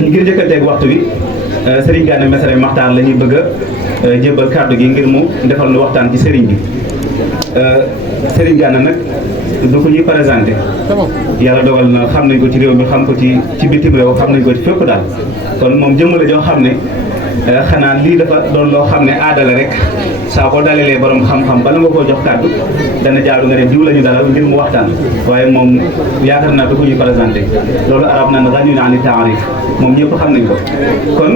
ngir njëkkanteeg waxtu wi Serigne Gana Messere Maxtaar la ñuy bëgg a jébbal kàddu gi ngir mu defal nu waxtaan ci Serigne bi Serigne Gana nag du ko ñuy présenté yàlla dogal na xam nañ ko ci réew mi xam ko ci bitim réew xam nañ ko ci fépp daal kon moom jëmm la joo xam ne xanaa lii dafa doon loo xam ne aada la rek saa ko dalalee borom xam-xam bala nga koo jox kàddu dana jaaru nga ne diw la ñu dalal ngir mu waxtaan waaye moom yaakaar naa du ko ñuy présenté loolu arab naan ganiyun ani taarif moom ñëpp xam nañ ko kon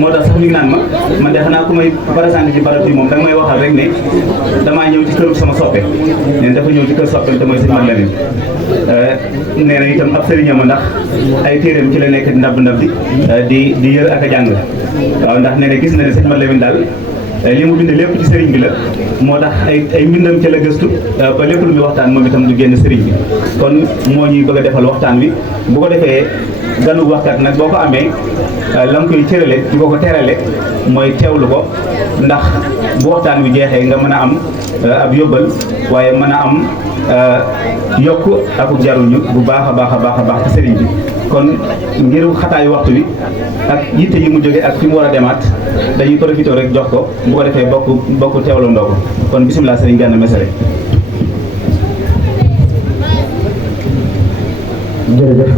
moo tax sax ñu ngi naan ma man de xanaa ku may présenté ci barab bi moom danga may waxal rek ne damaa ñëw ci këru sama soppe neen dafa ñëw ci kër soppe te mooy sëñ Mat Lamin nee na itam ab sëriñam ndax ay téeréem ci la nekk ndab di yër ak a jàng waaw ndax nee na gis na ne sëñ Mat Lamin daal li mu bind lépp ci sëriñ bi la moo tax ay mbindam ci la gëstu ba lépp lu muy waxtaan moom itam du génn sëriñ bi kon moo ñuy bëgg a defal waxtaan wi bu ko defee ganu waxkat nag boo ko amee la nga koy cërale di ko terale mooy teewlu ko ndax bu waxtaan wi jeexee nga mën a am ab yóbbal waaye mën a am yokk ak jaruñu bu baax a baax a baax a baax ci sëriñ bi kon ngir xataayu waxtu wi ak yitte yi mu jóge ak fi mu war a demaat dañuy profité rek jox ko bu ko defee bokk teewlu ndoo ko kon bisimilah Serigne Gana Messere. jërëjëf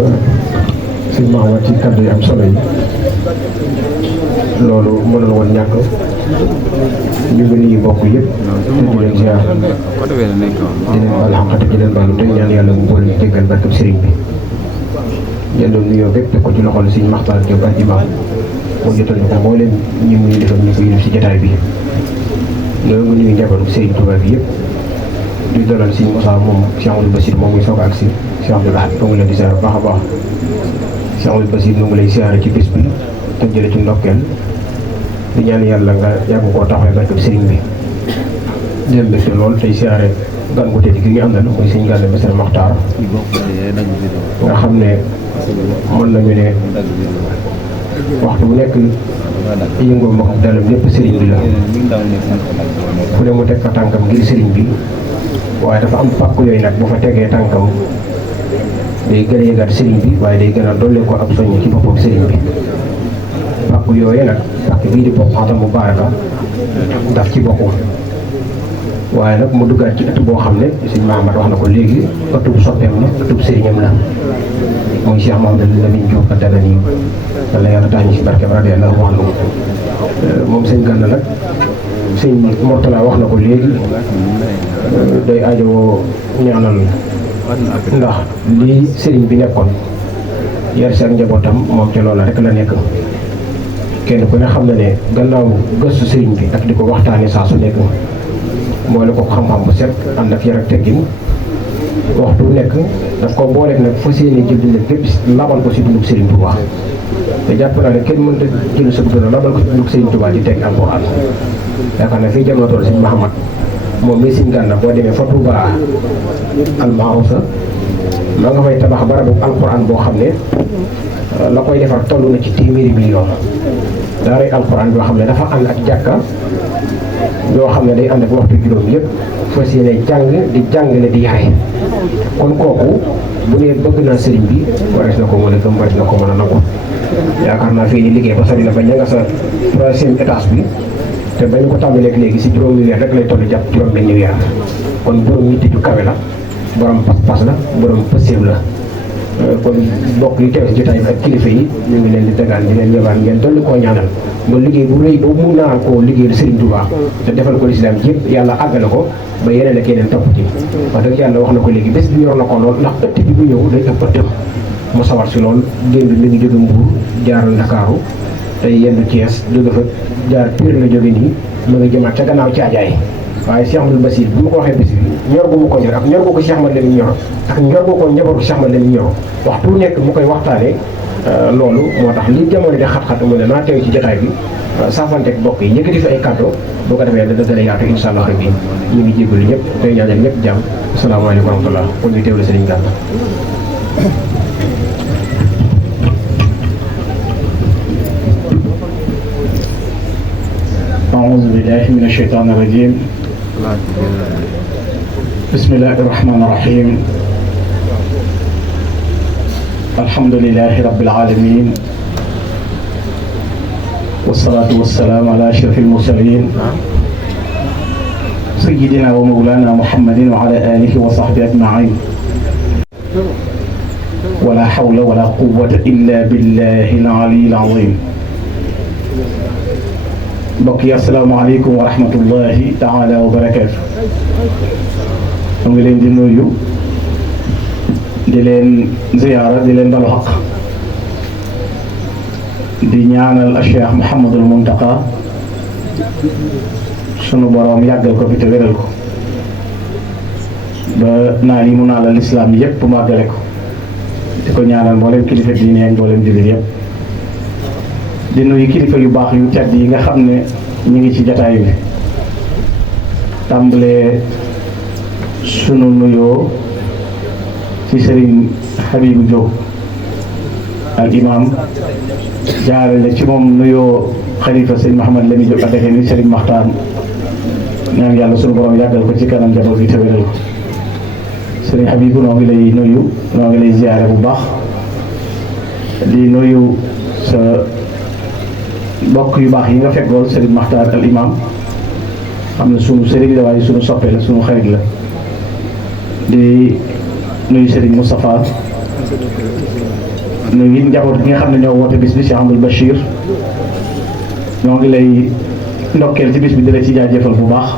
sëñ Maama ci kàddu yi am solo yi loolu mënoon woon ñàkk ñu ngi nuyu mbokk yëpp di leen ziar di leen baal xaqate di leen baalu te ñaan yàlla mu boole jéggal barkeb sëriñ bi jëndoon nuyoo bépp te ko ci loxol sëñ Maxtaar Jóob ak imaam mu jotal ñu ko mbooleem ñi muy defal ñu ko yëf si jotaay bi loolu nga nuyu njabootu Sëriñ Tuubaa bi yëpp di dalal sëñ Moussa moom Cheikh Amadou Bassir moom muy soog a agsi Cheikh Abdoul Ahad mu ngi leen di ziar baax a baax Cheikh Amadou Bassir mu ngi lay ziar ci bés bi te jële ci ndokkeel di ñaan yàlla nga yàgg koo taxawee barkeb sëriñ bi di leen mbégte lool tey ziare gan gu tedd gi ñu am na muy sëñ Gana Messere Maxtaar nga xam ne mën nañu ne waxtu bu nekk yëngoo ma ko dalam lépp sëriñ bi la fu ne mu teg fa tànkam ngir sëriñ bi waaye dafa am pàkk yooyu nag bu fa tegee tànkam day gën a yëgaat sëriñ bi waaye day gën a dolli ko ab soññ ci boppam sëriñ bi pàkk yooyu nag pàkk bii di bopp xatam mu baraka daf ci bokk waaye nag mu duggaat ci ëtt boo xam ne sëñ Mahamad wax na ko léegi ëttub soppeem la ëttub sëriñam la muy Cheikh Mamadou Lamine Diop ak dana nii wala yàlla tax ñu si barkeem radiyallahu anhu moom sëñ Gana nag sëñ Mortala wax na ko léegi day aajowoo ñaanal ndax lii sëriñ bi nekkoon yar seen njabootam moom ca loola rek la nekk kenn ku ne xam na ne gannaaw gëstu sëriñ bi ak di ko waxtaane saa su nekk boole ko xam-xam bu set ànd ak yar ak teggin waxtu nekk daf ko booleeg nag fas yéene jël dundam képp labal ko si dundub Serigne Touba te jàpp naa ne kenn mënta jël sa dund labal ko si dundub Serigne Touba di teg alxuraan yaakaar naa fii jamono toll si Mahamad moom mii Sëñ Gana boo demee fa Touba almaarusa ma nga fay tabax barabu alxuraan boo xam ne la koy defar toll na ci téeméeri million daaray alxuraan boo xam ne dafa ànd ak jàkka yoo xam ne day ànd ak waxtu juróom yëpp fas yéene jàng di jàngale di yare kon kooku bu nee bëgg naa sëriñ bi warees na ko mën a gëm warees na ko mën a nangu yaakaar naa fii ni liggéey ba sori na ba ña nga sa 3e étage bi te bañu ko tàmbalee léegi si juróomi weer rek lay toll jàpp juróom benni weer kon borom yitte ju kawe la borom pas-pas la borom pësséew la kon mbokk yi teew si jotaay bi ak kilifa yi ñu ngi leen di dagaan di leen yebaan ngeen dolli koo ñaanal ba liggéey bu rëy boobu mun naa koo liggéeyal Serigne Touba te defal ko lislaam yëpp yàlla àggale ko ba yeneen ak yeneen topp ci wax dëgg yàlla wax na ko léegi bés bi yor na ko lool ndax ëtt bi bu ñëw day ëpp ëttam mu sawar si lool démb mi ngi jóge Mbuur jaar Ndakaaru tey yendu Thiès jóge fa jaar Pire la jóge nii ma nga jëmaat ca gannaaw caajaay waaye Cheikh Amadou Bassir bu ma ko waxee bés bi ñor gu mu ko ñor ak ñor gu ko Cheikh Amadou Lamine ñor ak ñor gu ko njabootu Cheikh Amadou Lamine ñor waxtu nekk mu koy waxtaanee loolu moo tax li jamono di xat-xat mu ne naa teew ci jotaay bi saafanteeg bokk yi yëkkati fi ay kàddu bu ko defee dana gën a yaatu incha allah rabbi ñu ngi jégalu ñëpp day ñaanal ñëpp jàmm asalaamaaleykum wa rahmatullah kon ñu teewlu Serigne Gana. أعوذ بالله من الشيطان الرجيم بسم الله الرحمن الرحيم alhamdulillahi rabbil alamin wassalatu wassalamu ala ashrafil mursalin sayyidina wa mawlana muhammadin wa ala alihi wa sahbihi ajma'in wala hawla wala quwwata illa billahi al-aliyyil azim. mbokk yi assalaamu aleykum wa rahmatullahi taala wa barakaatu. ngi leen di nuyu di leen ziyaara di leen balu xaq di ñaanal Cheikh Mouhamadul Muntaqa sunu boroom yàggal ko fi te wéral ko ba naa yi mu naa la lislaam yépp màggale ko di ko ñaanal mboolem kilifa diine ak mboolem jullit yépp di nuyu kilifa yu baax yu tedd yi nga xam ne ñu ngi ci jataay bi tàmbalee sunu nuyoo ci Serigne Habibou Diop al imam jaarale ci moom nuyoo xalifa Serigne Mouhamed Lamine Diop ak ni Serigne Makhtar ñaan yàlla sunu borom yàggal ko ci kanam njaboot gi te wéral ko. Serigne Habibou noo ngi lay nuyu noo ngi lay ziyaare bu baax di nuyu sa mbokk yu baax yi nga fekkoon Serigne Makhtar al imam xam ne sunu Serigne la waaye sunu soppe la sunu xarit la. di nuyu Serigne Moustapha nuyu njaboot gi nga xam ne ñoo woote bis bi Cheikh Amadou Bachir ñoo ngi lay ndokkeel ci bis bi di la ci jaajëfal bu baax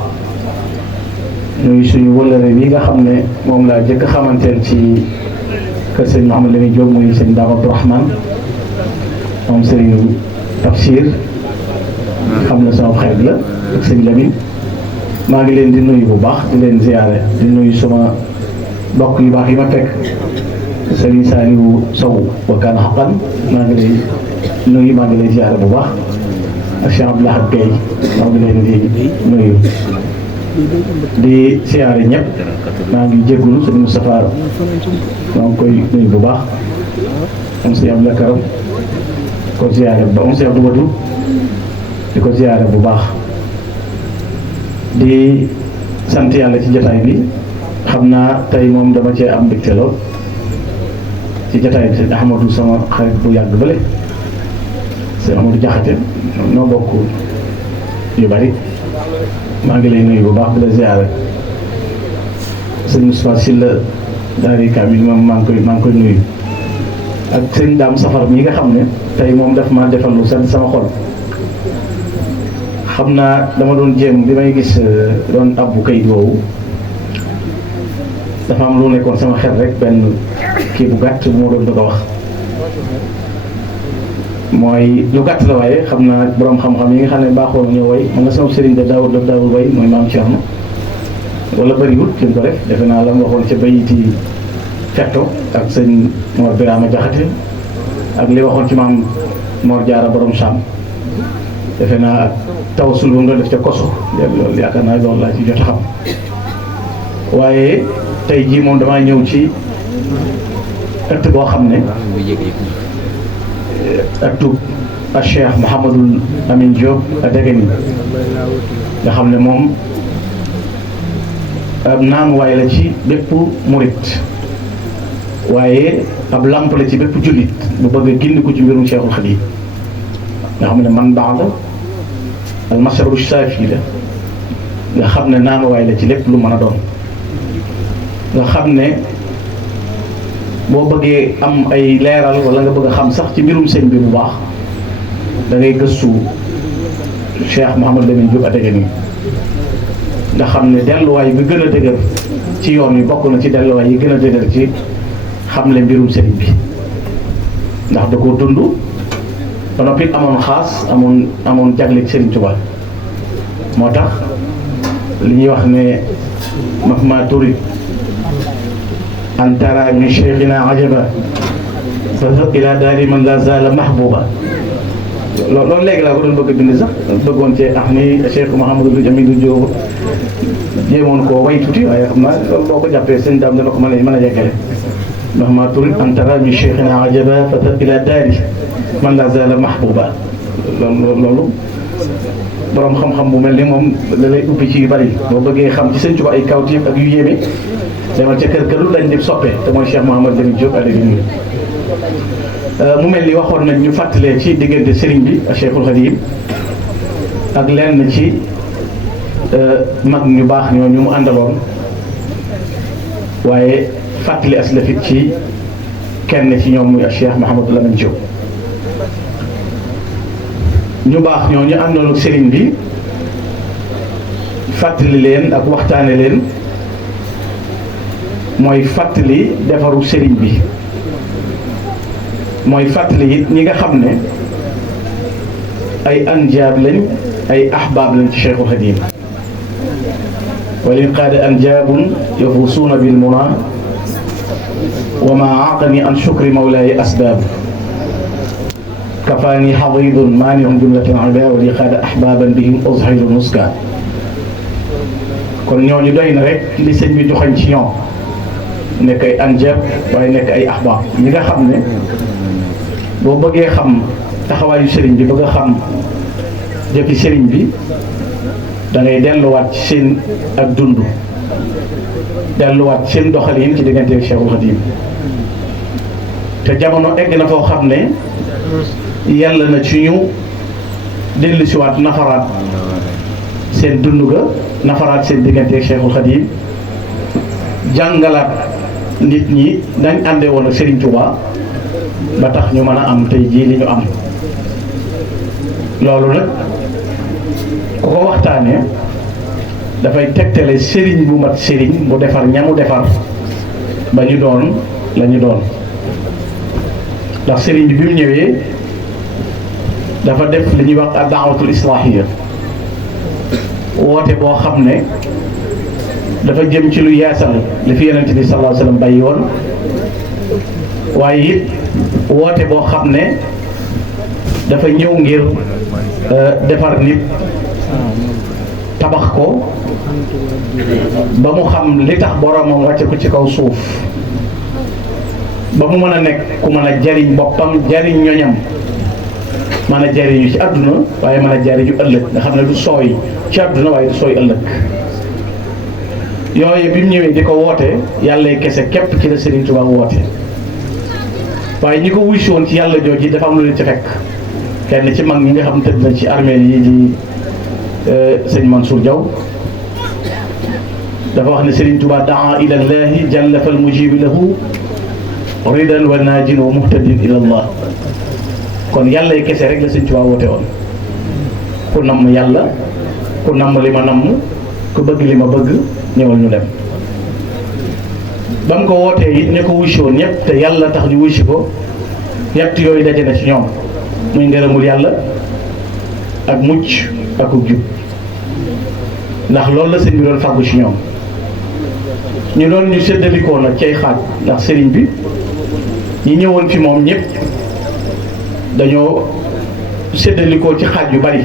nuyu suñu wëllëre bi nga xam ne moom laa jëkk xamanteel ci kër Serigne Mouhamed Lamine Diop muy Serigne Dame Abdourahmane moom Serigne Tafsir xam ne sama xarit la ak Serigne Lamine maa ngi leen di nuyu bu baax di leen ziyaare di nuyu sama mbokk yu baax yi ma fekk Serigne Saliou Sow wa kaana xaqan maa ngi lay nuyu maa ngi lay ziyaare bu baax ak Cheikh Abdoulaye Gueye maa ngi leen di nuyu di ziyaare ñëpp maa ngi jégalu Serigne Moustapha maa ngi koy nuyu bu baax am si Abdoulaye Karam ko ziyaare ba am si Abdou Badou di ko ziyaare bu baax di sant yàlla ci jotaay bi xam naa tey moom dama cee am mbégte lool ci jotaay bi sëñ Ahmadou sama xarit bu yàgg bële sëñ Amadou Jaxate noo bokk yu bari maa ngi lay nuyu bu baax di la ziyaare sëñ Moustapha Sylla daari kamil moom maa ngi koy nuyu ak sëñ Daam Safar mi nga xam ne tey moom daf ma defal lu sedd sama xol xam naa dama doon jéem bi may gis doon abbu kayit woowu dafa am lu nekkoon sama xel rek benn kii bu gàtt bu ma doon bëgg a wax mooy lu gàtt la waaye xam naa borom xam-xam yi nga xam ne baaxoon ñoo way man nga sama sëriñ daf daawul way mooy maam Thierno wala bëriwul ki ko def defe naa la nga waxoon ca bayiti fetto ak sëñ Mor Birama Jaxate ak li waxoon ci maam Mor Jaara borom Saam defe naa ak tawasul bu nga def ca koso loolu yaakaar naa loolu laa ci jot a xam waaye tey jii moom damaa ñëw ci ëtt boo xam ne ëttu ak Cheikh Mouhamadul Amine Diop a Dagana nga xam ne moom ab naanuwaay la ci bépp murit waaye ab lamp la ci bépp jullit bu bëgg a gindi ko ci mbirum Cheikhul Khadim nga xam ne man baax la al masharu saafi la nga xam ne naanuwaay la ci lépp lu mën a doon nga xam ne boo bëggee am ay leeral wala nga bëgg a xam sax ci mbirum sëñ bi bu baax da ngay gëstu Cheikh Mouhamed Lamine Diop a Dagana nga xam ne delluwaay bi gën a dëgër ci yoon wi bokk na ci delluwaay yi gën a dëgër ci xamle mbirum sëñ bi ndax da koo dund ba noppi amoon xaas amoon jagle Serigne Touba moo tax li ñuy wax ne mahma turid an tara min cheikhina ajaba fa ila daari man la zala mahbuba loolu léegi laa ko doon bëgg a bind sax bëggoon cee ni Cheikh Mouhamadou Amine Diop jéemoon koo way tuuti waaye xam naa loolu boo ko jàppee sëñ daam dana ko mën a yeggale mahma turid an tara min cheikhina ajaba fa ila daari man la zala mahbuba loolu borom xam-xam bu mel ni moom da lay ubbi ci yu bari boo bëggee xam ci sëñ Tuba ay kawtiif ak yu yéeme demal ca kër këru lañ di soppe te mooy Cheikh Mouhamed Lamine Diop a Dagana mu mel ni waxoon nañ ñu fàttalee ci diggante sëriñ bi ak Cheikhul Khadim ak lenn ci mag ñu baax ñooñu mu àndaloon waaye fàttali aslafit ci kenn ci ñoom muy ak Cheikh Mouhamadou Lamine Diop ñu baax ñooñu àndoon ak sëriñ bi fàttali leen ak waxtaane leen mooy fàttali defaru sëriñ bi mooy fàttali it ñi nga xam ne ay anjaab lañ ay ahbaab lañ ci Cheikhul Khadim walin qaada anjaabun yafuusuuna bil munaa wa maa aaqani an shukri mawlaaya asbaab kafaani xadiidun maaniun jumlatin idaa wa li qaada ahbaaban bihim uzhiru nuska kon ñooñu doy na rek li sëñ bi joxañ ci ñoom nekk ay anjaab waaye nekk ay ahbaab ñi nga xam ne boo bëggee xam taxawaayu sëriñ bi bëgg a xam jëfi sëriñ bi da ngay delluwaat ci seen ak dund delluwaat seen doxalin ci diggante ak Cheikhul Khadim te jamono egg na foo xam ne yàlla na ci ñu dellusiwaat nafaraat seen dund ga nafaraat seen diggante ak Cheikhul Khadim jàngalaat nit ñi dañ àndee woon ak Serigne Touba ba tax ñu mën a am tey jii li ñu am loolu nag ku ko waxtaanee dafay tegtale sëriñ bu mat sëriñ bu defar ñamu defar ba ñu doon la ñu doon ndax sëriñ bi mu ñëwee dafa def li ñuy wax ad-da'watul islahiyya woote boo xam ne dafa jëm ci lu yeesal li fi yonent bi sallallahu alayhi wa sallam bàyyi woon waaye it woote boo xam ne dafa ñëw ngir defar nit tabax ko ba mu xam li tax boromam wàcce ko ci kaw suuf ba mu mën a nekk ku mën a jariñ boppam jariñ ñoñam mën a jariñu ci àdduna waaye mën a jariñu ëllëg nga xam ne du sooy ci àdduna waaye du sooy ëllëg yooyu bi mu ñëwee di ko woote yàlla kese képp ci la Serigne Touba woote waaye ñi ko wuy si woon ci yàlla jooji dafa am lu leen ci fekk kenn ci mag ñi nga xam tëdd na ci armée yi di sëñ Mansour Diaw dafa wax ne Serigne Touba daa ila llahi jalla fal mujibi lahu ridan wa naajin wa muhtadin ila allah kon yàlla kese rek la Serigne Touba woote woon ku namm yàlla ku namm li ma namm ku bëgg li ma bëgg ñëwal ñu dem ba mu ko wootee it ñu ko wusi woon ñëpp te yàlla tax ñu wusi ko ñett yooyu daje na ci ñoom muy ngërëmul yàlla ak mucc ak jub ndax loolu la sëñ bi doon fàggu ci ñoom ñu doon ñu séddalikoo nag cay xaaj ndax sëriñ bi ñi ñëwoon fi moom ñëpp dañoo séddalikoo ci xaaj yu bari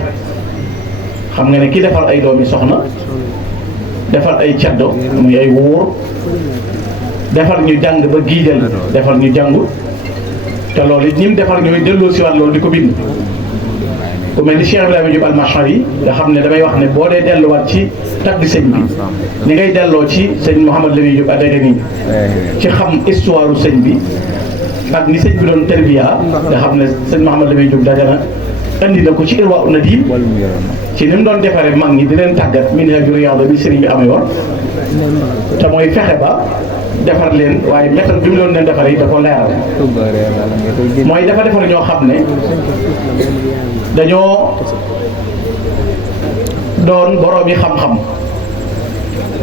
xam nga ne ki defar ay doomi soxna defar ay caddo muy ay wóor defar ñu jàng ba giijal defar ñu jàngu te loolu it ñi mu defar ñooy delloo si waat loolu di ko bind ku mel ni Cheikh Ibrahima Diop al-Mashari nga xam ne damay wax ne boo dee delluwaat ci tagg sëñ bi ni ngay delloo ci sëñ Mouhamed Lamine Diop Adagani ci xam histoire sëñ bi ak ni sëñ bi doon terbiya nga xam ne sëñ Mouhamed Lamine Diop Dagana andi na ko ci Irwa Nadim ci ni mu doon defaree mag ñi di leen tàggat minhaju riyaada bi sëriñ bi amee woon te mooy fexe ba defar leen waaye méthode bi mu doon leen defaree da ko leeral mooy dafa defar ñoo xam ne dañoo doon borom yi xam-xam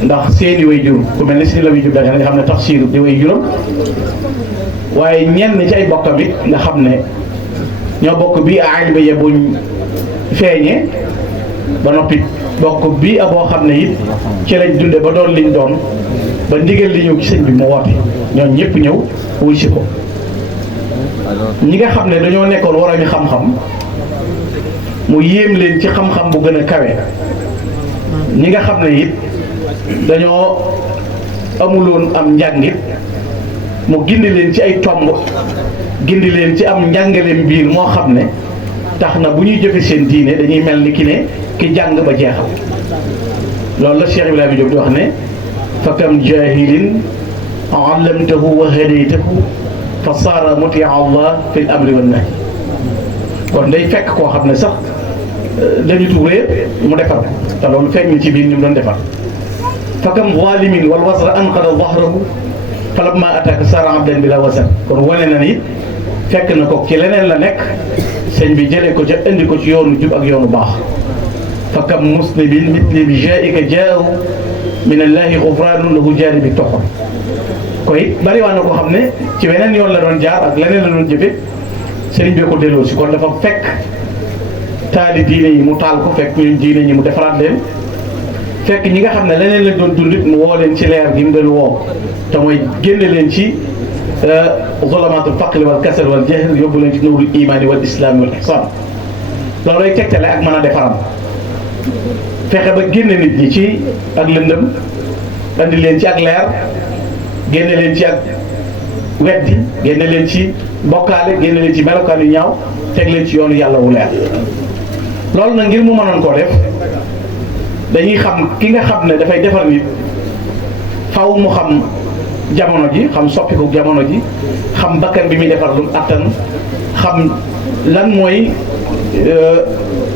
ndax seeni way jur ku mel ni si la muy jur da nga xam ne tafsir di way juram waaye ñenn ci ay bokkam it nga xam ne ñoo bokk bii a añ ba yebuñ feeñee ba noppi bokk bii a boo xam ne it ci lañ dunde ba doon liñ doon ba ndigal li ñëw ci sëñ bi mu woote ñoom ñëpp ñëw wuy si ko ñi nga xam ne dañoo nekkoon waroon xam-xam mu yéem leen ci xam-xam bu gën a kawe ñi nga xam ne it dañoo amuloon am njàngit mu gindi leen ci ay tomb gindi leen ci am njàngaleem biir moo xam ne tax na bu ñuy jëfe seen diine dañuy mel ni ki ne ki jàng ba jeexal loolu la Cheikh Ibrahima Diop di wax ne fa kam jahilin allamtahu wa hadaytahu fa saara mutia allah fi l amri wan nahi kon day fekk koo xam ne sax dañu tuuree mu defar ko te loolu feeñ na ci biir ñu mu doon defar fa kam zalimin wal wasra anqada zahrahu falamma ataka sara abdan bila wasar kon wane na ni fekk na ko ci leneen la nekk sëñ bi jëlee ko ca indi ko ci yoonu jub ak yoonu baax fa kam muslimin mitli bi jaika jaahu min allahi xufraanun lahu jaari bi toxor koy bari waa na ko xam ne ci weneen yoon la doon jaar ak leneen la doon jëfe sëriñ bi ko delloo si kon dafa fekk taali diine yi mu taal ko fekk ñun diine ñi mu defaraat leen fekk ñi nga xam ne leneen lañ doon dundit mu woo leen ci leer gi mu doon woo te mooy génne leen ci zulamatul faqri wal kasal wal jahl yóbbu leen ci nuurul imaani wal islaami wal ihsaan loolu lay tegtale ak mën a defaram fexe ba génne nit ñi ci ak lëndëm andi leen ci ak leer génne leen ci ak weddi génne leen ci bokkaale génne leen ci melokaan yu ñaaw teg leen ci yoonu yàlla wu leer loolu nag ngir mu mënoon koo def dañuy xam ki nga xam ne dafay defar nit faw mu xam jamono ji xam soppiku jamono ji xam bakkan bi muy defar lu attan xam lan mooy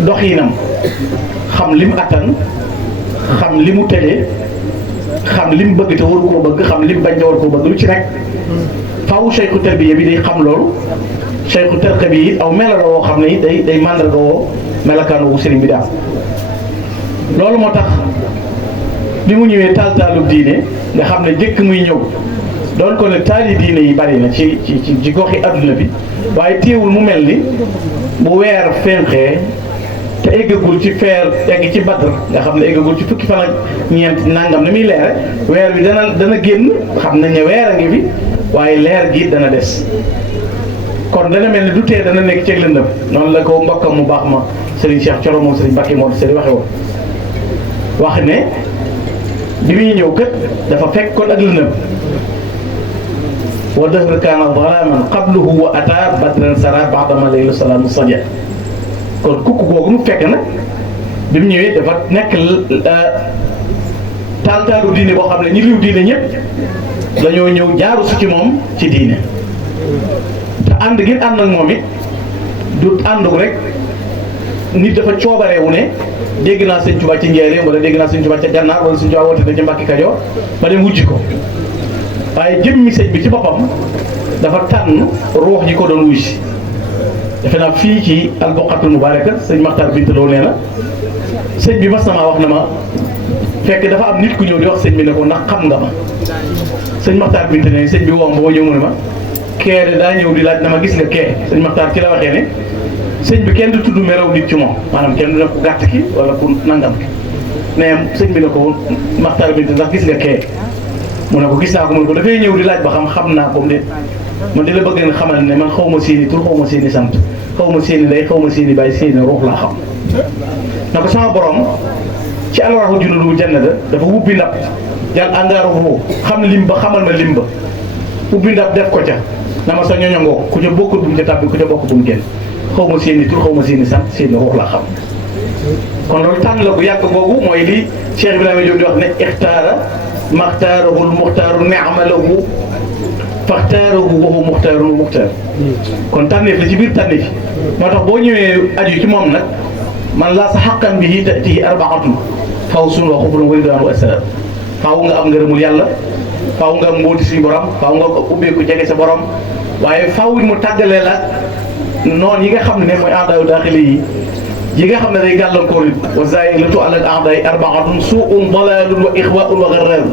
doxiinam xam lim attan xam li mu tëlee xam lim bëgg te waru koo bëgg xam lim bañ te waru koo bëgg lu ci nekk faw cheikhu tarbiya bi day xam loolu cheikhu tarqa bi it aw mela la woo xam ne it day màndarga woo melakaanu wu sëriñ bi daal loolu moo tax bi mu ñëwee taal-taalub diine nga xam ne jëkk muy ñëw doon ko ne taali diine yi bari na ci goxi adduna bi waaye téewul mu mel ni bu weer fenqee te eggagul ci egg ci badr nga xam ne eggagul ci fukki fan ak ñeent nangam na muy leere weer bi dana génn xam nañ ne weer a ngi fi waaye leer gi dana des kon dana mel ni du tee dana nekk ci lëndëm noonu la ko mbokkam mu baax ma Serigne Cheikh Thioro moom Serigne Mbacké moo Serigne waxe woon wax ne bi muy ñëw kët dafa fekk kon ak lëndëm wa dahr kaana zalaaman qabluhu wa ata badran sara ba'dama laylu salaamu sadia kon kukku googu mu fekk nag bi mu ñëwee dafa nekk taal-taalu diine boo xam ne ñi liw diine ñëpp dañoo ñëw jaaru su ci moom ci diine te ànd gi ànd ak moom it du ànduk rek nit dafa coobareewu ne dégg naa sëñ Tuubaa ci Njaaréem wala dégg naa sëñ Tuubaa ca Gànnaar wala sëñ Tuubaa woote na ci Mbàkke Kajoor ba dem wujji ko waaye jëmmi sëñ bi ci boppam dafa tànn ruux yi ko doon wuy si defe naa fii ci albuqatul mubaaraka sëñ Maxtaar Bintaloo nee na sëñ bi mas na maa wax na ma fekk dafa am nit ku ñëw di wax sëñ bi ne ko ndax xam nga ma sëñ Maxtaar Binta ne sëñ bi woom boo ñëw mu ne ma kee de daa ñëw di laaj na ma gis nga kee sëñ Maxtaar ci la waxee ne sëñ bi kenn du tudd meraw nit ci moom maanaam kenn du ne ku gàtt ki wala ku nangam ki mais sëñ bi ne ko Maxtaar Binta ndax gis nga kee mu ne ko gis naa ko mu ne ko dafay ñëw di laaj ba xam naa ko déet man di la bëgg nga xamal ne man xaw ma seeni tur xaw ma seeni sant xaw ma seeni lay xaw ma seeni bàyyi seeni ruux laa xam na ko sama borom ci alwaaxu junudu jannata dafa wubbi ndab jàll angaaru ruux xam lim ba xamal ma lim ba ubbi ndab def ko ca na ma sa ñoñongoo ku ca bokkul bu mu ca tàbbi ku ca bokk bu mu génn xaw ma seeni tur xaw ma seeni sant seeni ruux laa xam kon loolu tànn la bu yàgg boobu mooy li Cheikh Ibrahima Diop di wax ne ixtaara maxtaarahul muxtaaru neamalahu faxtaarahu waxu muxtaarun muxtaar kon tànneef la ci biir tànneef moo tax boo ñëwee aju ci moom nag man laa sa xaqan bi yi tatihi arbaatun faw sun wa xubrun wa ridwaan wa asrar faaw nga am ngërëmul yàlla faaw nga am mbóoti suñu borom faaw nga ubbeeku jege sa borom waaye faaw mu tàggalee la noonu yi nga xam ne mooy aadaayu daaxili yi nga xam ne day gàllankoor it wa zaa'ilatu alal a'daa'i arbaatun suu'un dalaalun wa ixwaa'un wa garraar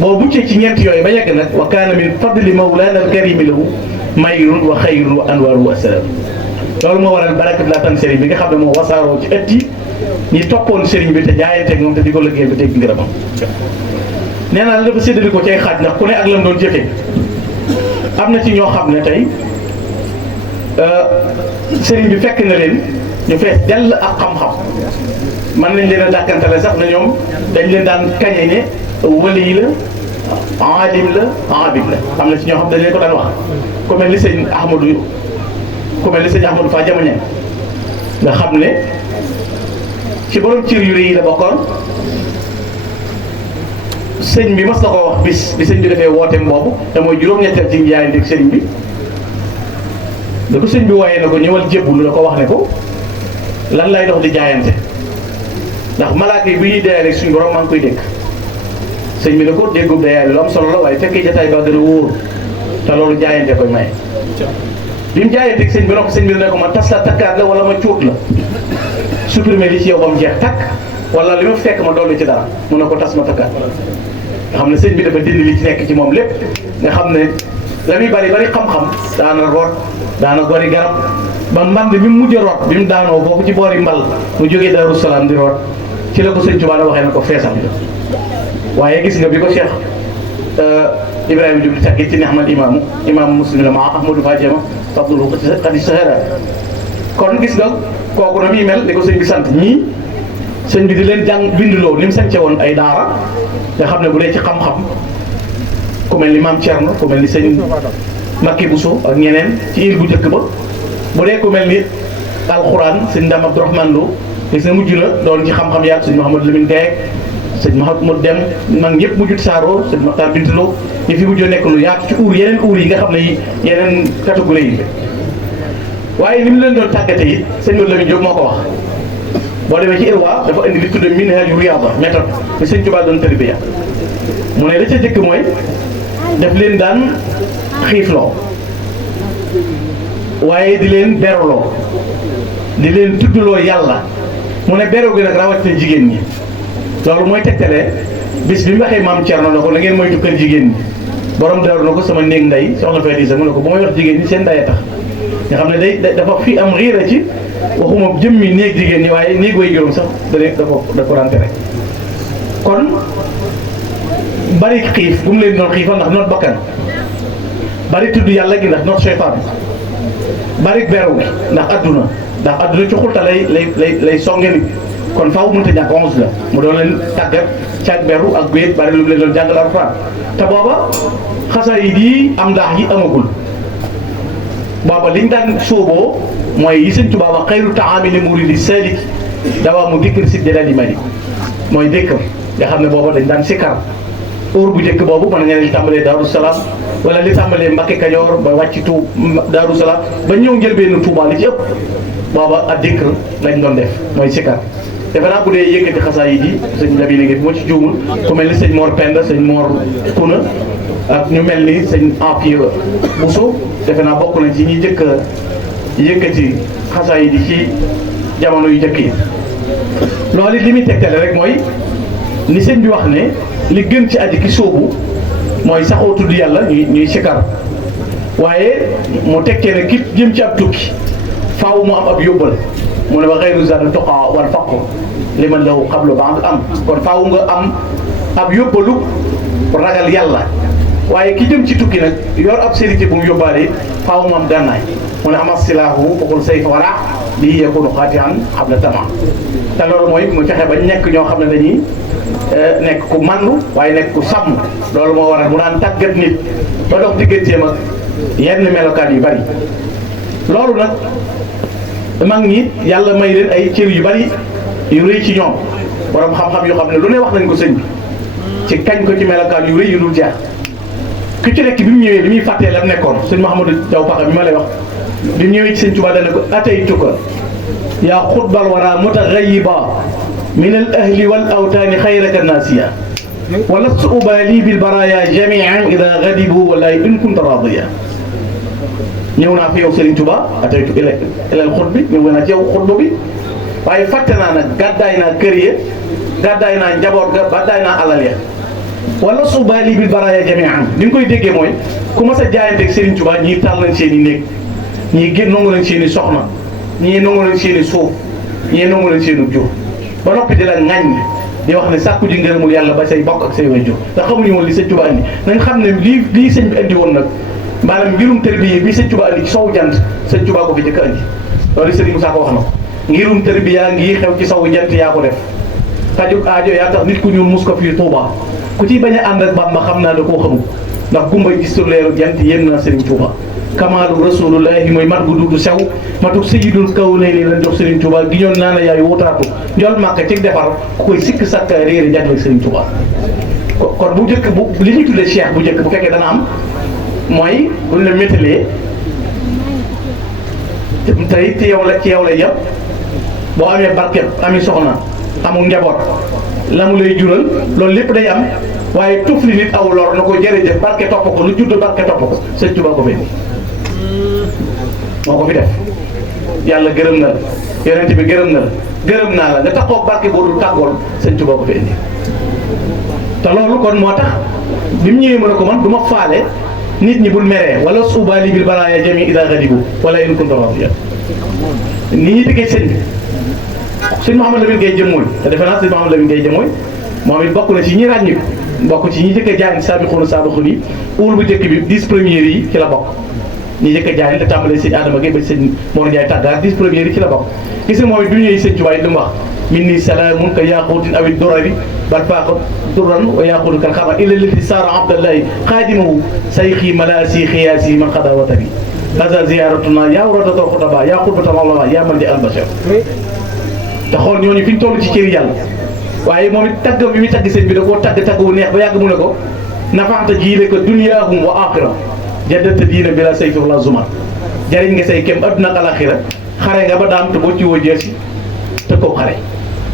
boo buccee ci ñeent yooyu ba yegg nag wa kaana min fadli mawlaana al-kariimi lahu mayrun wa xayrun wa anwaarun wa asraar loolu moo waral barakat laa tan sëriñ bi nga xam ne moo wasaaroo ci ëtt yi ñi toppoon sëriñ bi te jaayanteeg moom te di ko liggéey ba teg ngërëmam nee naa la dafa séddale ko ci ay xaaj ndax ku ne ak lam doon jëfee am na ci ñoo xam ne tey sëriñ bi fekk na leen ñu fees dell ak xam-xam mën nañ leen a dàkkantale sax na ñoom dañ leen daan kañe ne wali la aalim la abid la am na ci ñoo xam dañ leen ko daan wax ku mel ni sëñ Ahmadou Fa Jamañan nga xam ne ci borom cër yu rëy yi la bokkoon sëñ bi mas na ko wax bis bi sëñ bi defee wooteem boobu te mooy juróom-ñetteel ci jaayante ak sëriñ bi da ko sëñ bi wooyee na ko ñëwal jébbulu da ko wax ne ko lan lay dox di jaayante ndax malaaka yi bu ñuy deyaale suñu borom maa ngi koy dégg sëñ bi ne ko déggub deyaale lu am solo la waaye fekkee jataay ba gën a wóor te loolu jaayante koy maye bi mu jaayanteeg sëñ bi nag sëñ bi ne ko ma tas la takkaat la wala ma cuut la supprimer li ci yow ba mu jeex takk wala li ma fekk ma dolli ci dara mun na ko tas ma takkaat nga xam ne sëñ bi dafa dindi li ci nekk ci moom lépp nga xam ne la muy bari bari xam-xam daana root daana gori garab ba mband bi mu mujj root bi mu daanoo boo ko ci boori mbal mu jógee Daaru Salaam di root ci la ko sëñ Tuubaa da waxee na ko feesal waaye gis nga bi ko Cheikh Ibrahima Diop di tàggee ci Nihmal imaamu Muslim la ma Ahmadou Fadiama fadlu xadi sahara kon gis nga kooku na muy mel ni ko sëñ bi sant ñii sëñ bi di leen jàng binduloo ni mu sance woon ay daara nga xam ne bu dee ci xam-xam ku mel ni maam Thierno ku mel ni sëñ Makki Bousso ak ñeneen ci il bu njëkk ba bu dee ku mel ni alxuraan sëñ Ndam Abdourahmane Lo gis na mujj na doon ci xam-xam yaag sëñ Mouhamadou Lamine Gaye sëñ Mouhamadou Dem man ñëpp mujjut saaroo sëñ Makhtar Bintaloo ñu fi mujjoo nekk lu yaatu ci yeneen uur yi nga xam ne yeneen catégorie yi waaye ni mu leen doon tàggate it sëñ Modou Lamine Diop moo ko wax boo demee ci Irwa dafa indi li tudde minhaju riyada méthode bi sëñ Tuubaa doon tarbiya mu ne la ca jëkk mooy def leen daan xiifloo waaye di leen beroloo di leen tuddloo yàlla mu ne bero gi nag rawatina jigéen ñi loolu mooy tegtalee bis bi mu waxee maam Thierno na ko la ngeen moytu kër jigéen ñi borom daru na ko sama néeg nday soxna Faye Disa mu ne ko bu may wax jigéen ñi seen ndaya tax nga xam ne day dafa fi am riira ci waxuma jëmmi néeg jigéen ñi waaye néeg way juróom sax da ko rentere kon bari xiif bu mu leen doon xiifal ndax noot bakkan bari tudd yàlla gi ndax noot seytaan bari beru gi ndax adduna ci xulta lay songe nit kon faaw mënta ñàkk 11 la mu doon leen tàggat caag beru ak wéet bari lu mu leen doon jàngal alxuraan te booba xasaayid yi am ndaax yi amagul booba liñ daan sóoboo mooy yi sëñ Tuubaa wax xayru taami li muridi salik dawaa mu dikkër si jëlaat yi mari mooy dékkam nga xam ne booba dañ daan sikkar uur bu njëkk boobu mën nga ne li tàmbalee Daaru Salaam wala li tàmbalee Mbakke Kajoor ba wàcc Daaru Salaam ba ñëw njëlbeenu Tuubaa li ci ëpp booba ak dékkër lañ doon def mooy sikkar defe naa bu dee yëkkati xasaayid yi sëñ Labi li nga fi moo ci juumul ku mel ni sëñ Mor Penda sëñ Mor Kuna ak ñu mel ni sëñ Afia Bousso defe naa bokk nañ ci ñi njëkk a yëkkati xasaayid yi ci jamono yu njëkk yi loolu it li muy tegtale rek mooy ni sëñ bi wax ne li gën ci aji ki sóobu mooy saxoo tudd yàlla ñuy sikar waaye mu tekkee ne ki jëm ci ab tukki faaw mu am ab yóbbal mu ne wa xayru zaadi tuqaa wal faqru liman lahu qablu ba'd am kon faaw nga am ab yóbbalu ragal yàlla waaye ki jëm ci tukki nag yor ab sérité bu mu yóbbaale faaw mu am gànnaay mu ne ama silaahu faqul sayf wala lii yakunu xaati'an qabla tama te loolu mooy mu fexe ba nekk ñoo xam ne dañuy nekk ku mandu waaye nekk ku sàmm loolu moo waral mu daan tàggat nit ba dox digganteem ak yenn melokaan yu bari loolu nag mag ñi yàlla may leen ay cër yu bari yu rëy ci ñoom borom xam-xam yoo xam ne lu ne wax nañ ko sëñ bi ci kañ ko ci melokaan yu rëy yu dul jeex ku ci nekk bi mu ñëwee li muy fàttee la nekkoon sëñ Mouhamadou Diaw Paxa bi ma lay wax bi mu ñëwee ci sëñ Tuubaa dana ko ataytuka yaa xutbal wara mutaxayiba min al ahli wal awtaani xayraka naasiya wa lastu ubaali bil baraaya jamian ida gadibu walaay in kunta radiya ñëw naa fi yow Serigne Touba ataytu ilal xutbi ñëw naa ci yow xutba bi waaye fàtte naa nag gàddaay naa kër ya gàddaay naa njaboot ga gàddaay naa alal ya wala subaali bil baraaya jamian li nga koy déggee mooy ku mas a jaayanteeg Serigne Touba ñii taal nañ seen i néeg ñii génn nangu nañ seen i soxna ñii nangu nañ seen i suuf ñii nangu nañ seen i jur ba noppi di la ŋàññ di wax ne sàkku ji ngërëmul yàlla ba say bokk ak say waajur ndax xamuñu woon li sëñ Touba andi nañ xam ne lii sëñ bi andi woon nag maanaam mbirum tërbiya bi sëñ Touba andi ci sowu jant sëñ Touba ko fi jëkk andi loolu sëñ Moussa ko wax na ko ngirum tërbiya ngi xew ci sowu jant yaa ko def tajuk aajo yaa tax nit ku ñuul mus ko fii Touba ku ciy bañ a ànd ak Bamba xam naa da koo xamul ndax gumba gis leeru jant yéen na Serigne Touba kamaalu rasulullahi mooy mat gu duudu sew matuk sayyidul kawnayni lañ jox Serigne Touba gi ñoon naa ne yaay wutaatu njol màkk ci defar ku koy sikk sakka réere jaglek Serigne Touba kon bu njëkk bu li ñuy tuddee cheikh bu njëkk bu fekkee dana am mooy buñ la méttalee tey ci yow la yëpp boo amee barket ami soxna amul njaboot la mu lay jural loolu lépp day am waaye tuf li nit aw lor na ko jërëjëf barke topp ko lu judd barke topp ko sëñ Tuubaa ko fi moo ko fi def yàlla gërëm na la yonent bi gërëm na la gërëm naa la nga taxoo barke boo dul tàggool sëñ Tuubaa ko fi indi te loolu kon moo tax bi mu ñëwee mën a ko man du ma faale nit ñi bul meree wala suubaali bil baraaya jami ida gadibu wala in kunta radiya nit ñi diggee sëñ bi sëñ Mouhamadou Lamine Gueye jëmmooy te defe naa sëñ Mouhamadou Lamine Gueye jëmmooy moom it bokk na ci ñi ràññiku bokk ci ñi njëkk a jaay saabixuuna saabiquun yi uul bu njëkk bi 10 premières yi ci la bokk ñi njëkk a jaay te tàmbalee sëñ Adama Gueye ba sëñ Mor Ndiaye tàggaar 10 premières yi ci la bokk gis nga moom it bi ñëwee sëñ Tuubaa lu mu wax min ni salaamun ka yaaquutin awit dorari bal faaqa durran wa yaaquutu kal xamar illa lati saara abdallahi xaadimahu sayxi malaasi xiyaasi man xada watari hasa ziyaratuna yaa rawdatal xutaba yaa xurbatal ulama yaa man di albashar te xool ñooñu fi ñu toll ci cëri yàlla waaye moom it tagg bi muy tagg sëñ bi da koo tagg wu neex ba yàgg mu ne ko nafaxta jiile ko dunyaahum wa axira jaddata diina bi la sayfi wala zumar jariñ nga say kem adduna ak alaxira xare nga ba daam te boo ci woo jeesi te ko xare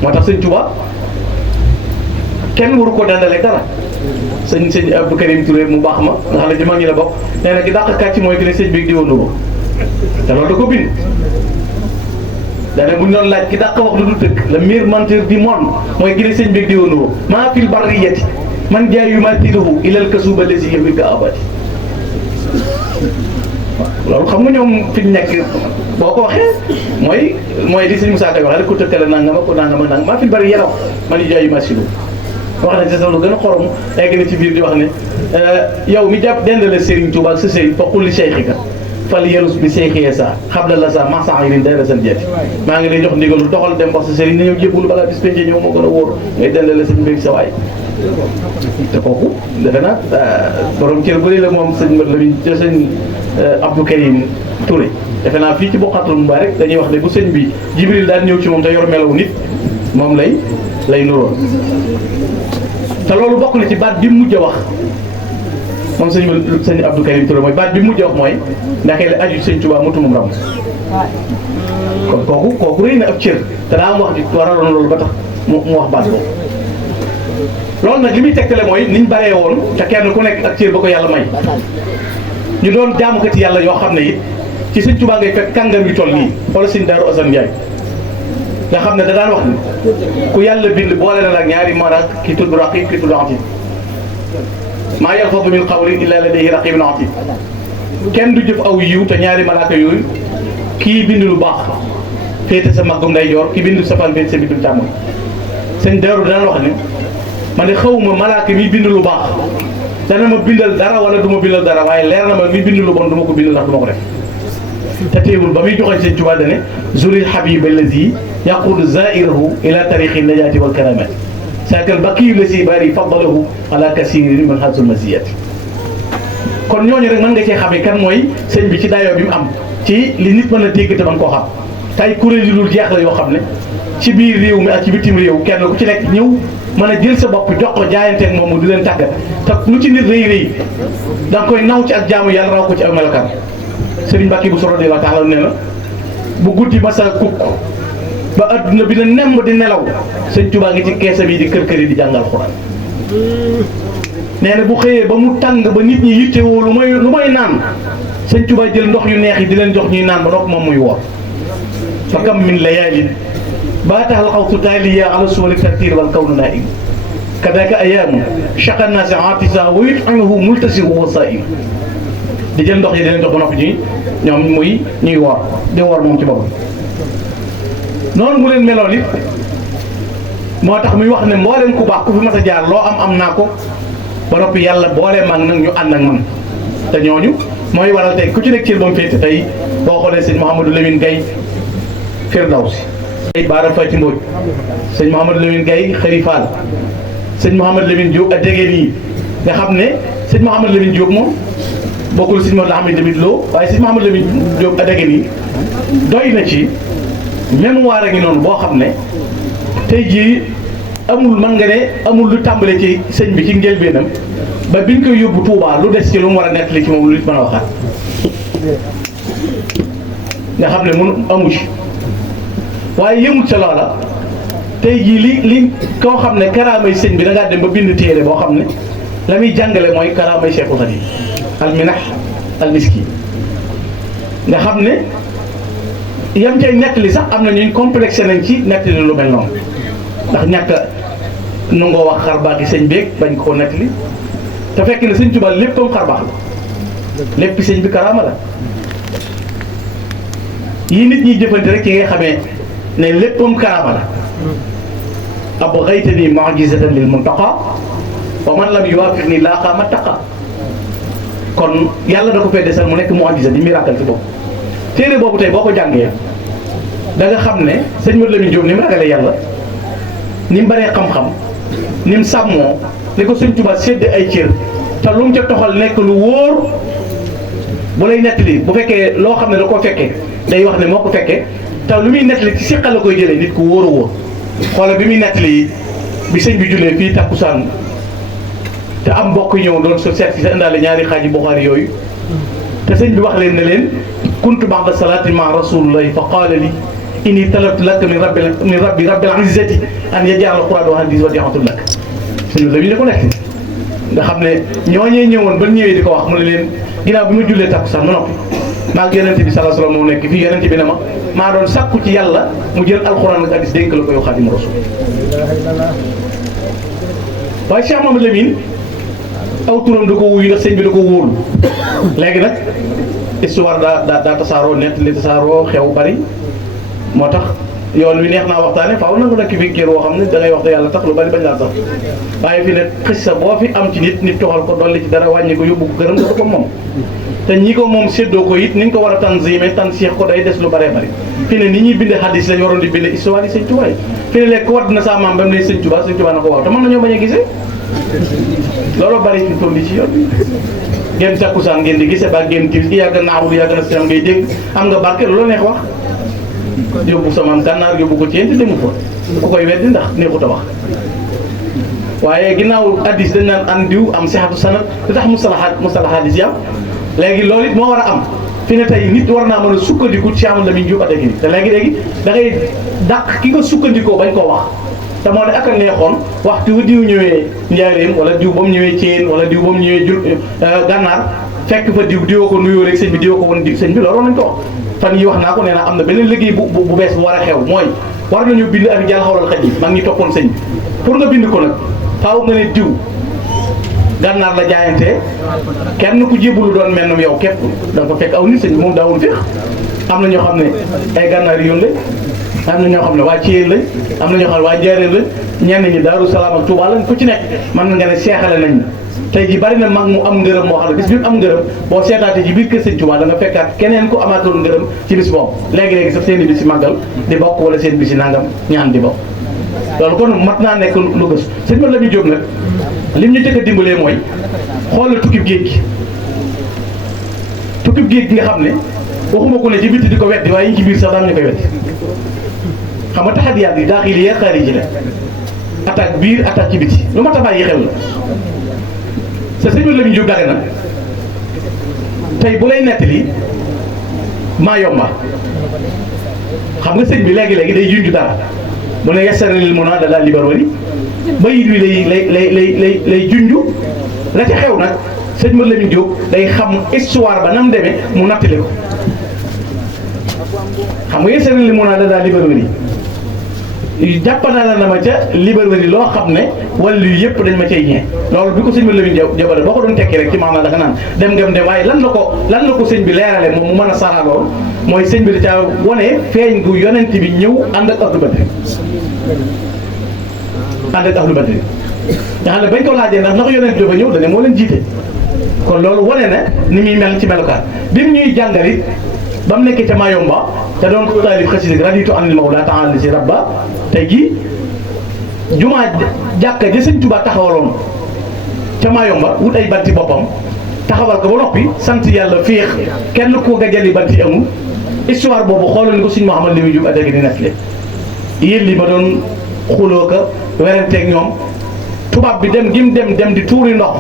moo tax sëñ Tuubaa kenn waru ko dandale dara sëñ Abdou Karim Touré mu baax ma nga xam ne ci mag ñi la bokk nee na ki dàq kàcc mooy ki ne sëñ bi di woon ko te loolu da ko bind daanaka bu ñu doon laaj ki dàq wax lu dul dëgg le meilleur menteur du monde mooy ki ne sëñ bi di woon ko maa fil barriyati man jaay yu ma tiidahu ilal kasuba lesi yëfi ka abati loolu xam nga ñoom fi ñu nekk boo ko waxee mooy li sëñ Moussa Kay waxee rek ku tëkkale nangama ko nangama nangam maa fi bari yaraw man jaay yu ma sidu wax na ci sax lu gën a xorom egg na ci biir di wax ne yow mi jàpp dendale Serigne Touba ak sa Serigne fa xulli seyxika fal yelus bi seyxiyee sa xabla la sa masan yi day la seen jeeti maa ngi lay jox ndigalu doxal dem wax sa Serigne ni ñëw jébbalu balaa bis penc ñëw moo gën a wóor ngay dendale sëñ bi sa waay te kooku defe naa borom cër bëri la moom sëñ Lamine sëñ Abdou Karim Touré defe naa fii ci Bokhatul Moubarak dañuy wax ne bu sëñ bi Jibril daan ñëw ci moom te yor melaw nit moom lay nuroon te loolu bokk na ci baat bi mu mujj a wax moom sëñ Abdou Karim Touré mooy baat bi mu mujj a wax mooy ndax la aju sëñ Tuubaa mutumum ram kon kooku rëy na ab cër te daa am wax ji waraloon loolu ba tax mu wax baat boobu loolu nag li muy tegtale mooy niñ baree woon te kenn ku nekk ak cër ba ko yàlla may ñu doon jaamukati yàlla yoo xam ne it ci sëñ Tuubaa ngay fekk kàngam yu toll nii xoolal sëñ Daaru Asan Njaay nga xam ne da daan wax ni ku yàlla bind boole na la ñaari marak ki tudd raqib ki tudd atid maa yalfadu min qawlin illa ladayhi raqibun atid kenn du jëf aw yiw te ñaari malaaka yooyu kii bind lu baax féete sa maggum ndeyjoor ki bind sa fan féete sa bindum càmmoñ sëñ Daaru daan wax ne ma ne xawma malaaka mi bind lu baax dana ma bindal dara wala du ma bindal dara waaye leer na ma mi bind lu bon du ma ko bindal ndax du ma ko def te teewul ba muy joxoñ sëñ Tuubaa dane zuril habib allazi yaqudu zairahu ila tariqi najati wal karamati sakal bakiyu lasi bari faddalahu ala kasirin min hasul masiyati kon ñooñu rek mën nga cee xamee kan mooy sëñ bi ci dayoo bi mu am ci li nit mën a dégg te man koo xam tay kuréel yi dul jeex la yoo xam ne ci biir réew mi ak ci bitim réew kenn ku ci nekk ñëw mën a jël sa bopp jox ko jaayanteeg moom mu di leen tàggat te lu ci nit rëy da nga koy naw ci ak jaamu yàlla raw ko ci ak melokaan Sëriñ Mbàkke bu soro radiyallaahu taala nee na bu guddi masa kukk ba adduna bi na nemm di nelaw sëñ Tuubaa ngi ci keesa bi di kër yi di jàngal Xuraan nee na bu xëyee ba mu tàng ba nit ñi yittewoo lu may naan sëñ Tuubaa jël ndox yu neex yi di leen jox ñuy naan ba noppi moom muy woor fa kam min layaalin baataxal xawtu taaliya ala suwali tartiir wal kawnu naa'im kadaka ayaamu chaqa naasi atisa wa yut'imuhu multasihu wa saa'im di jël ndox yi di leen jox ba noppi ñoom ñuy woor di woor moom ci boppam noonu mu leen meloon it moo tax muy wax ne mbooleem ku baax ku fi mas a jaar loo am naa ko ba noppi yàlla boole mag nag ñu ànd ak man te ñooñu mooy waral tey ku ci nekk ci ba mu féete tey boo xoolee sëñ Mouhamadou Lamine Gaye Firdawsi sëñ Baara Fati Mbodj sëñ Mouhamadou Lamine Gaye Xëri Fall sëñ Mouhamadou Lamine Diop ak dégg nii nga xam ne sëñ Mouhamadou Lamine Diop moom bokkul sëñ Mouhamadou Hamid Lamine Lo waaye sëñ Mouhamadou Lamine Diop ak dégg nii doy na ci mémoire a ngi noonu boo xam ne tey jii amul mën nga ne amul lu tàmbale ci sëñ bi ci njëlbeenam ba biñ koy yóbbu Touba lu des ci lu mu war a nettali ci moom lu nit mën a waxaat nga xam ne mënu amu ci waaye yëmut ca loola tey jii li koo xam ne karaamay sëñ bi da ngaa dem ba bind téere boo xam ne la muy jàngale mooy karaamay Cheikhul Khadim al minah al miski nga xam ne yam cay nettali sax am na ñuy complexé nañ ci nettali lu mel noonu ndax ñàkk nu ngoo wax xar baax yi sëñ beeg bañ koo nettali te fekk ne sëñ Tuubaa léppam xar baax la lépp sëñ bi karaama la yi nit ñiy jëfante rek ci ngay xamee ne léppam karaama la ab xaytani mu'jizatan lil muntaqa wa man lam yuwaafiqni laaqa mattaqa kon yàlla da ko fee desal mu nekk mu'jiza di miracle ci bopp téere boobu tey boo ko jàngee da nga xam ne sëñ Modou Lamine Diop ni mu ragalee yàlla ni mu baree xam-xam ni mu sàmmoo ni ko sëñ Tuubaa sédd ay cër te lu mu ca toxal nekk lu wóor bu lay nettali bu fekkee loo xam ne da koo fekkee day wax ne moo ko fekkee te lu muy nettali ci siqa la koy jëlee nit ku wóor a wóor xoolal bi muy nettali bi sëñ bi jullee fii takkusaan te am mbokk ñëw doon so seet si sa indaale ñaari xaaji Buxaari yooyu te sëñ bi wax leen ne leen kuntu ba'da salaati ma rasulillahi fa qaala li inni talabtu laka min rabbil izzati an yaj'ala al-qur'ana wa hadis wadi'atun lak suñu la ñu ko nekk nga xam ne ñooñee ñëwoon ba ñëwee di ko wax mu ne leen ginnaaw bi ma jullee takkusaan ma noppi maa ngi yonente bi sallallahu alayhi wasallam moo nekk fii yonente bi ne ma maa doon sàkku ci yàlla mu jël alxuraan ak hadis dénk la ko yow Xaadimu Rasuul waaye Cheikh Mamadou Lamine aw turam da ko wuyu ndax sëñ bi da ko wóolu léegi nag histoire daa tasaaroo nett li tasaaroo xew bari moo tax yoon wi neex naa waxtaane faaw na nga nekk fi kër woo xam ne da ngay wax te yàlla tax lu bari bañ laa sax waaye fi ne xissa boo fi am ci nit toxal ko dolli ci dara wàññi ko yóbbu ko gërëm nga ko moom te ñi ko moom séddoo ko it ni ñu ko war a tanzime tansiix ko day des lu bëree bëri fi ne ni ñuy binde hadis lañu waroon di binde histoire yi sëñ Tuubaa yi fi ne léegi ko wadd na sa maam ba mu ne sëñ Tuubaa na ko waaw te mën nañoo bañ a gisee loolu bëri fi toll ci yoon ngeen takkusaan ngeen di gisee ba ngeen timis yàgg naaxul yàgg na sinam ngay dégg am nga barke loolu neex wax yóbbu sa maam gànnaar yóbbu ko ci yéen te demu fa ku koy weddi ndax neexut a wax waaye ginnaaw hadis dañ naan an diw am sihatu sanad li tax mustalaha hadis yi am léegi loolu it moo war a am fi ne tey nit war naa mën a sukkandiku ci Cheikh Lamine Diop Addaguiri te léegi da ngay dàq ki nga sukkandikoo bañ koo wax te moo ne ak a neexoon waxtu wu diw ñëwee Njaaréem wala diw ba mu ñëwee Thiène wala diw ba mu ñëwee Gànnaar fekk fa diw ko nuyoo rek sëñ bi diwoo ko woon diw sëñ bi loolu nañ ko wax fan yi wax naa ko nee naa am na beneen liggéey bu bees bu war a xew mooy war nañu bind ak jàll xawlal xaj yi mag ñi toppoon sëñ bi pour nga bind ko nag faaw nga ne diw Gànnaar la jaayantee kenn ku jébbalu doon mel noonu yow képp da nga ko fekk aw nit sëñ bi moom daawul féex am na ñoo xam ne ay Gànnaar yi yoon lañ am na ñoo xam ne waa Thiène lañ am na ñoo xam ne waa Njaaréem lañ ñenn ñi Daaru Salaam ak Touba lañ ku ci nekk man nga ne seexale nañ tey ji bari na mag mu am ngërëm moo xam ne bis bi mu am ngërëm boo seetaatee ci biir kër sëñ Touba da nga fekkaat keneen ku amaatoon ngërëm ci bis boobu léegi-léegi sax seen i bis si màggal di bokk wala seen bis si nangam ñaan di bokk loolu kon mat naa nekk lu gës sëñ Modou Lamine Diop nag lim ñu jëkk a dimbalee mooy xoolal tukkib géej gi nga xam ne waxuma ko ne ci bitti di ko weddi waaye yi ci biir sax daan ñu koy weddi xam nga taxadiyaat yi daaxili ya xaariji la attaque biir attaque ci biti lu mat a bàyyi xel la sa sëñ Modou Lamine Diop Dagana tey bu lay nettali maa yomba xam nga sëñ bi léegi day junj dara mu ne yasaralil mun a da daal libar wari bayit wi lay junj la ca xew nag sëñ Modou Lamine Diop day xam histoire ba nam demee mu nattale ko xam nga yasaralil mun a da daal libar wari jàppandala na ma ca Libreville loo xam ne wàllu yëpp dañ ma cay ñee loolu bi ko sëñ bi Lamine Diop boo ko doon tekki rek ci maanaam da nga naan dem waaye lan la ko sëñ bi leerale moom mu mën a sara lool mooy sëñ bi da caa wane feeñ gu yonent bi ñëw ànd ak ahlu badri nga xam ne bañ ko laajee ndax yonent bi dafa ñëw dane moo leen jiite kon loolu wane na ni muy mel ci melukaan bi mu ñuy jàngalit ba mu nekkee ca Mayomba te doon ko taalif xasida raditu anil mawla ta'ala si rabba tey jii jumaa jàkka ji sëñ Tuubaa taxawaloon ca Mayomba wut ay banti boppam taxawal ko ba noppi sant yàlla féex kenn ko gajali banti amul histoire boobu xoolal ni ko sëñ Mouhamadou Lamine Diop Addaguiri di nettali yéen li ma doon xuloo ka werenteeg ñoom tubaab bi dem dem di tuuri ndox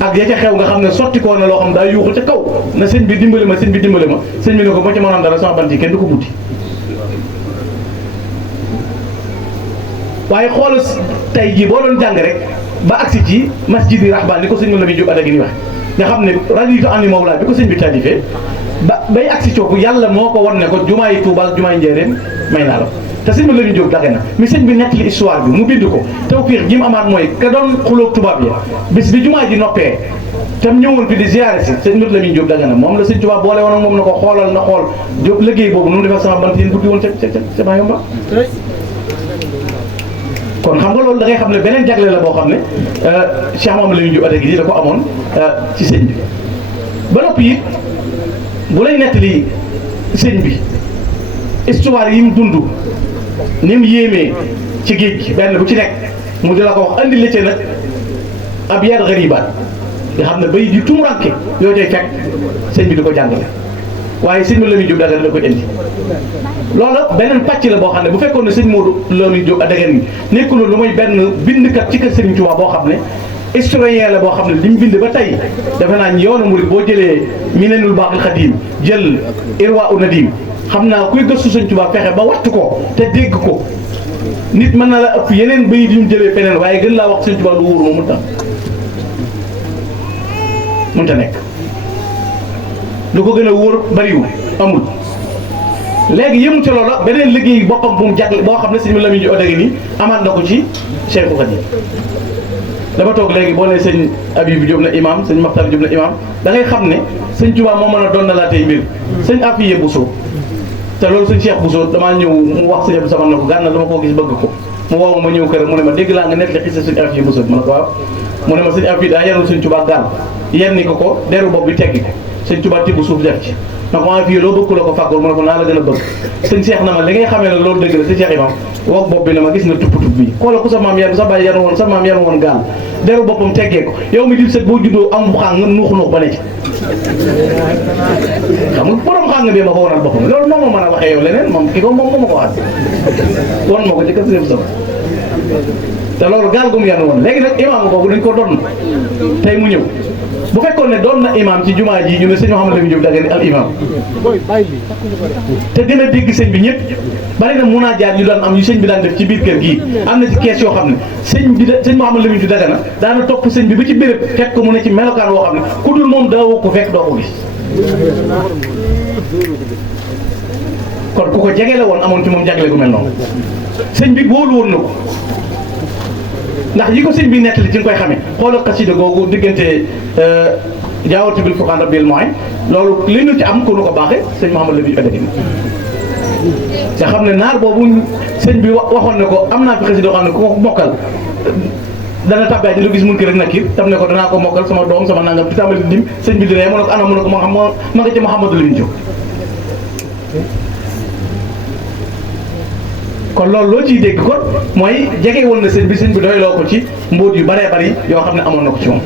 ak ya ca xew nga xam ne sotti koo na loo xam daa yuuxu ca kaw na sëñ bi dimbali ma sëñ bi dimbali ma sëñ bi ne ko ba ci mënoon dara sama bant yi kenn du ko buddi waaye xoolal tey jii boo doon jàng rek ba agsi ci masjidi rahban ni ko sëñ Lamine Diop Adagani wax nga xam ne raditu anni mawla bi ko sëñ bi taalifee bay agsi cooku yàlla moo ko wan ne ko jumaay Tuuba ak jumaay Njaaréem may naa la te sëñ bi Lamine Diop Dagana mi sëñ bi nettali histoire bi mu bind ko tawfiix ji mu amaat mooy ka doon xuloog tubaab ya bis bi jumaa ji noppee tam ñëwoon fi di ziare si sëñ Lamine Diop Dagana moom la sëñ Tuuba boole woon ak moom na ko xoolal na xool Diop liggéey boobu nu mu def ak sama bant yéen buddi woon ca Mayumba kon xam nga loolu da ngay xam ne beneen jagle la boo xam ne Cheikh Mamadou Lamine Diop Adagani da ko amoon ci sëñ bi ba noppi it bu lay nettali sëñ bi histoire yi mu dund ni mu yéemee ci géej gi benn bu ci nekk mu di la ko wax andi la ca nag ab yar garibaat nga xam ne bay di tumuranke yoo cay fekk sëñ bi di ko jàngale waaye sëñ Lamine Diop Dagana da koy indi loola beneen pàcc la boo xam ne bu fekkoon ne sëñ Modou Lamine Diop Dagana nekkul lu mooy benn bindkat ci kër Sëriñ Tuubaa boo xam ne historien la boo xam ne li mu bind ba tey defe naa yoonu murid boo jëlee Minanul Baaxil Xadiim jël Irwaa u Nadim xam naa kuy gëstu Sëñ Tuubaa fexe ba wattu ko te dégg ko nit mën na la ëpp yeneen bayit yu ñu jëlee feneen waaye gën laa wax Sëñ Tuubaa lu wóor ma mënta nekk lu ko gën a wóor bariwul amul léegi yëmu ca loola beneen liggéey boppam bu mu jagle boo xam ne sëñ Lamine Diop Dagana amaat na ko ci Cheikhul Khadim dama toog léegi boo nee sëñ Habib Diop na imam sëñ Makhtar Diop na imam da ngay xam ne sëñ Tuubaa moo mën a doon na laa tey mbir sëñ Afiye Bousso te loolu sëñ Cheikh Bousso damaa ñëw mu wax sëñ Abdou Samane na ko gànna dama koo gis bëgg ko mu woo ma ñëw kër mu ne ma dégg laa nga nekk li xisa sëñ Afiye Bousso ma ne ko waaw mu ne ma sëñ Afiye daa yarul sëñ Tuubaa gaal yenni ko deru bopp bi teggi ko sëñ Tuubaa tibb suuf def ci ndax maa fii loo bëgg la ko fàggul mu ne ko naa la gën a bëgg sëñ Cheikh na ma li ngay xamee ne loolu dëgg la sëñ Cheikh imam woog bopp bi na ma gis na tupp tupp bi xoola ku sa maam yar sa baay yar woon sa maam yar woon gaal deru boppam teggee ko yow mi di sët boo juddoo am xàng nuux ba ne ci xam nga borom xàng bi ma ko wanal boppam loolu moom ma mën a waxee yow leneen moom kii ko moom moo ma ko waxaat wan ma ko ci kër sëñ sama te loolu gaal gu mu yan woon léegi nag imaam boobu dañ ko doon tey mu ñëw bu fekkoon ne doon na imam ci jumaa ji ñu ne sëñ Mouhamadou Lamine Diop Dagana al imam te gën a dégg sëñ bi ñëpp bari na munaajaat yu daan am yu sëñ bi daan def ci biir kër gii am na ci kees yoo xam ne sëñ Mouhamadou Lamine Diop Dagana daana topp sëñ bi ba ci béréb fekk ko mu ne ci melokaan woo xam ne ku dul moom daa woo ko fekk doo ko gis kon ku ko jege la woon amoon ci moom jagle gu mel noonu sëñ bi wóolu woon na ko ndax yi ko sëñ bi nettali ci nga koy xamee xoolal xasida googu diggante jaawatu bil fuqaan rabbil mooy loolu li ñu ci am ku nu ko baaxee sëñ Mouhamadou Lamine Diop Dagana nga xam ne naar boobu sëñ bi waxoon ne ko am naa fi xasida yoo xam ne ku ko mokkal dana tabbaay di lu gis mun ki rek nakir tam ne ko danaa ko mokkal sama doom sama nangam di tàmbali dim sëñ bi di ree mu ne ko ana mu ne ko ma nga ci Mouhamadou Lamine Diop kon loolu loo ciy dégg kon mooy jege woon na sëñ bi doyloo ko ci mbóot yu baree bari yoo xam ne amoon na ko ci moom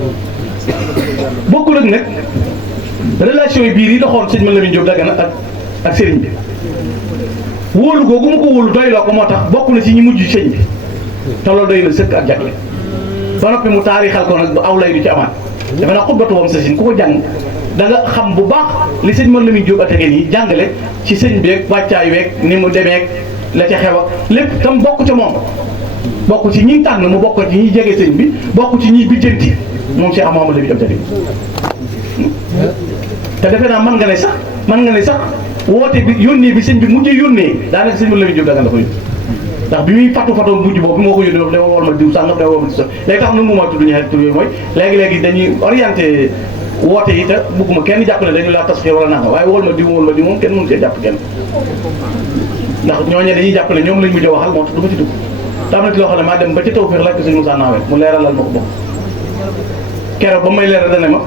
bokkul ak nag relation yi biir yi doxoon sëñ Lamine Diop Dagana ak sëriñ bi wóolu googu mu ko wóolu doyloo ko moo tax bokk na ci ñi mujj sëñ bi te loolu doy na sëkk ak jagle ba noppi mu taarixal ko nag ba aw lay du ci amaat dafa naa xubbatu wam sa sin ku ko jàng da nga xam bu baax li sëñ Lamine Diop Dagana yi jàngale ci sëñ beeg wàccaay weeg ni mu demeeg la ca xew ak lépp tam bokk ca moom bokk ci ñi tànn mu bokk ci ñi jege sëñ bi bokk ci ñi bijjanti moom Cheikh Mouhamadou Lamine Diop Dagana te defe naa mën nga ne sax woote bi yónnee bi sëñ bi mujjee yónnee daanaka sëñ Lamine Diop Dagana la ko yónnee ndax bi muy fàttu mujj boobu moo ko yónnee dama wol ma diw sàngam dama wol ma diw sàngam léegi tax nu mu ma tudd ñaari tur yooyu mooy léegi dañuy orienté woote yi te bëgguma kenn jàpp ne dañu laa tasxiir wala nanga waaye wol ma diw moom kenn mënu cee jàpp kenn ndax ñooñu dañuy jàpp ne ñoom lañ mujj waxal moo tax du ma ci dugg te am na ci loo xam ne maa dem ba ca Tawfekh laaj ko sëñ Moussa Nawel mu leeralal ma ko bokk keroog ba may leeral dana ma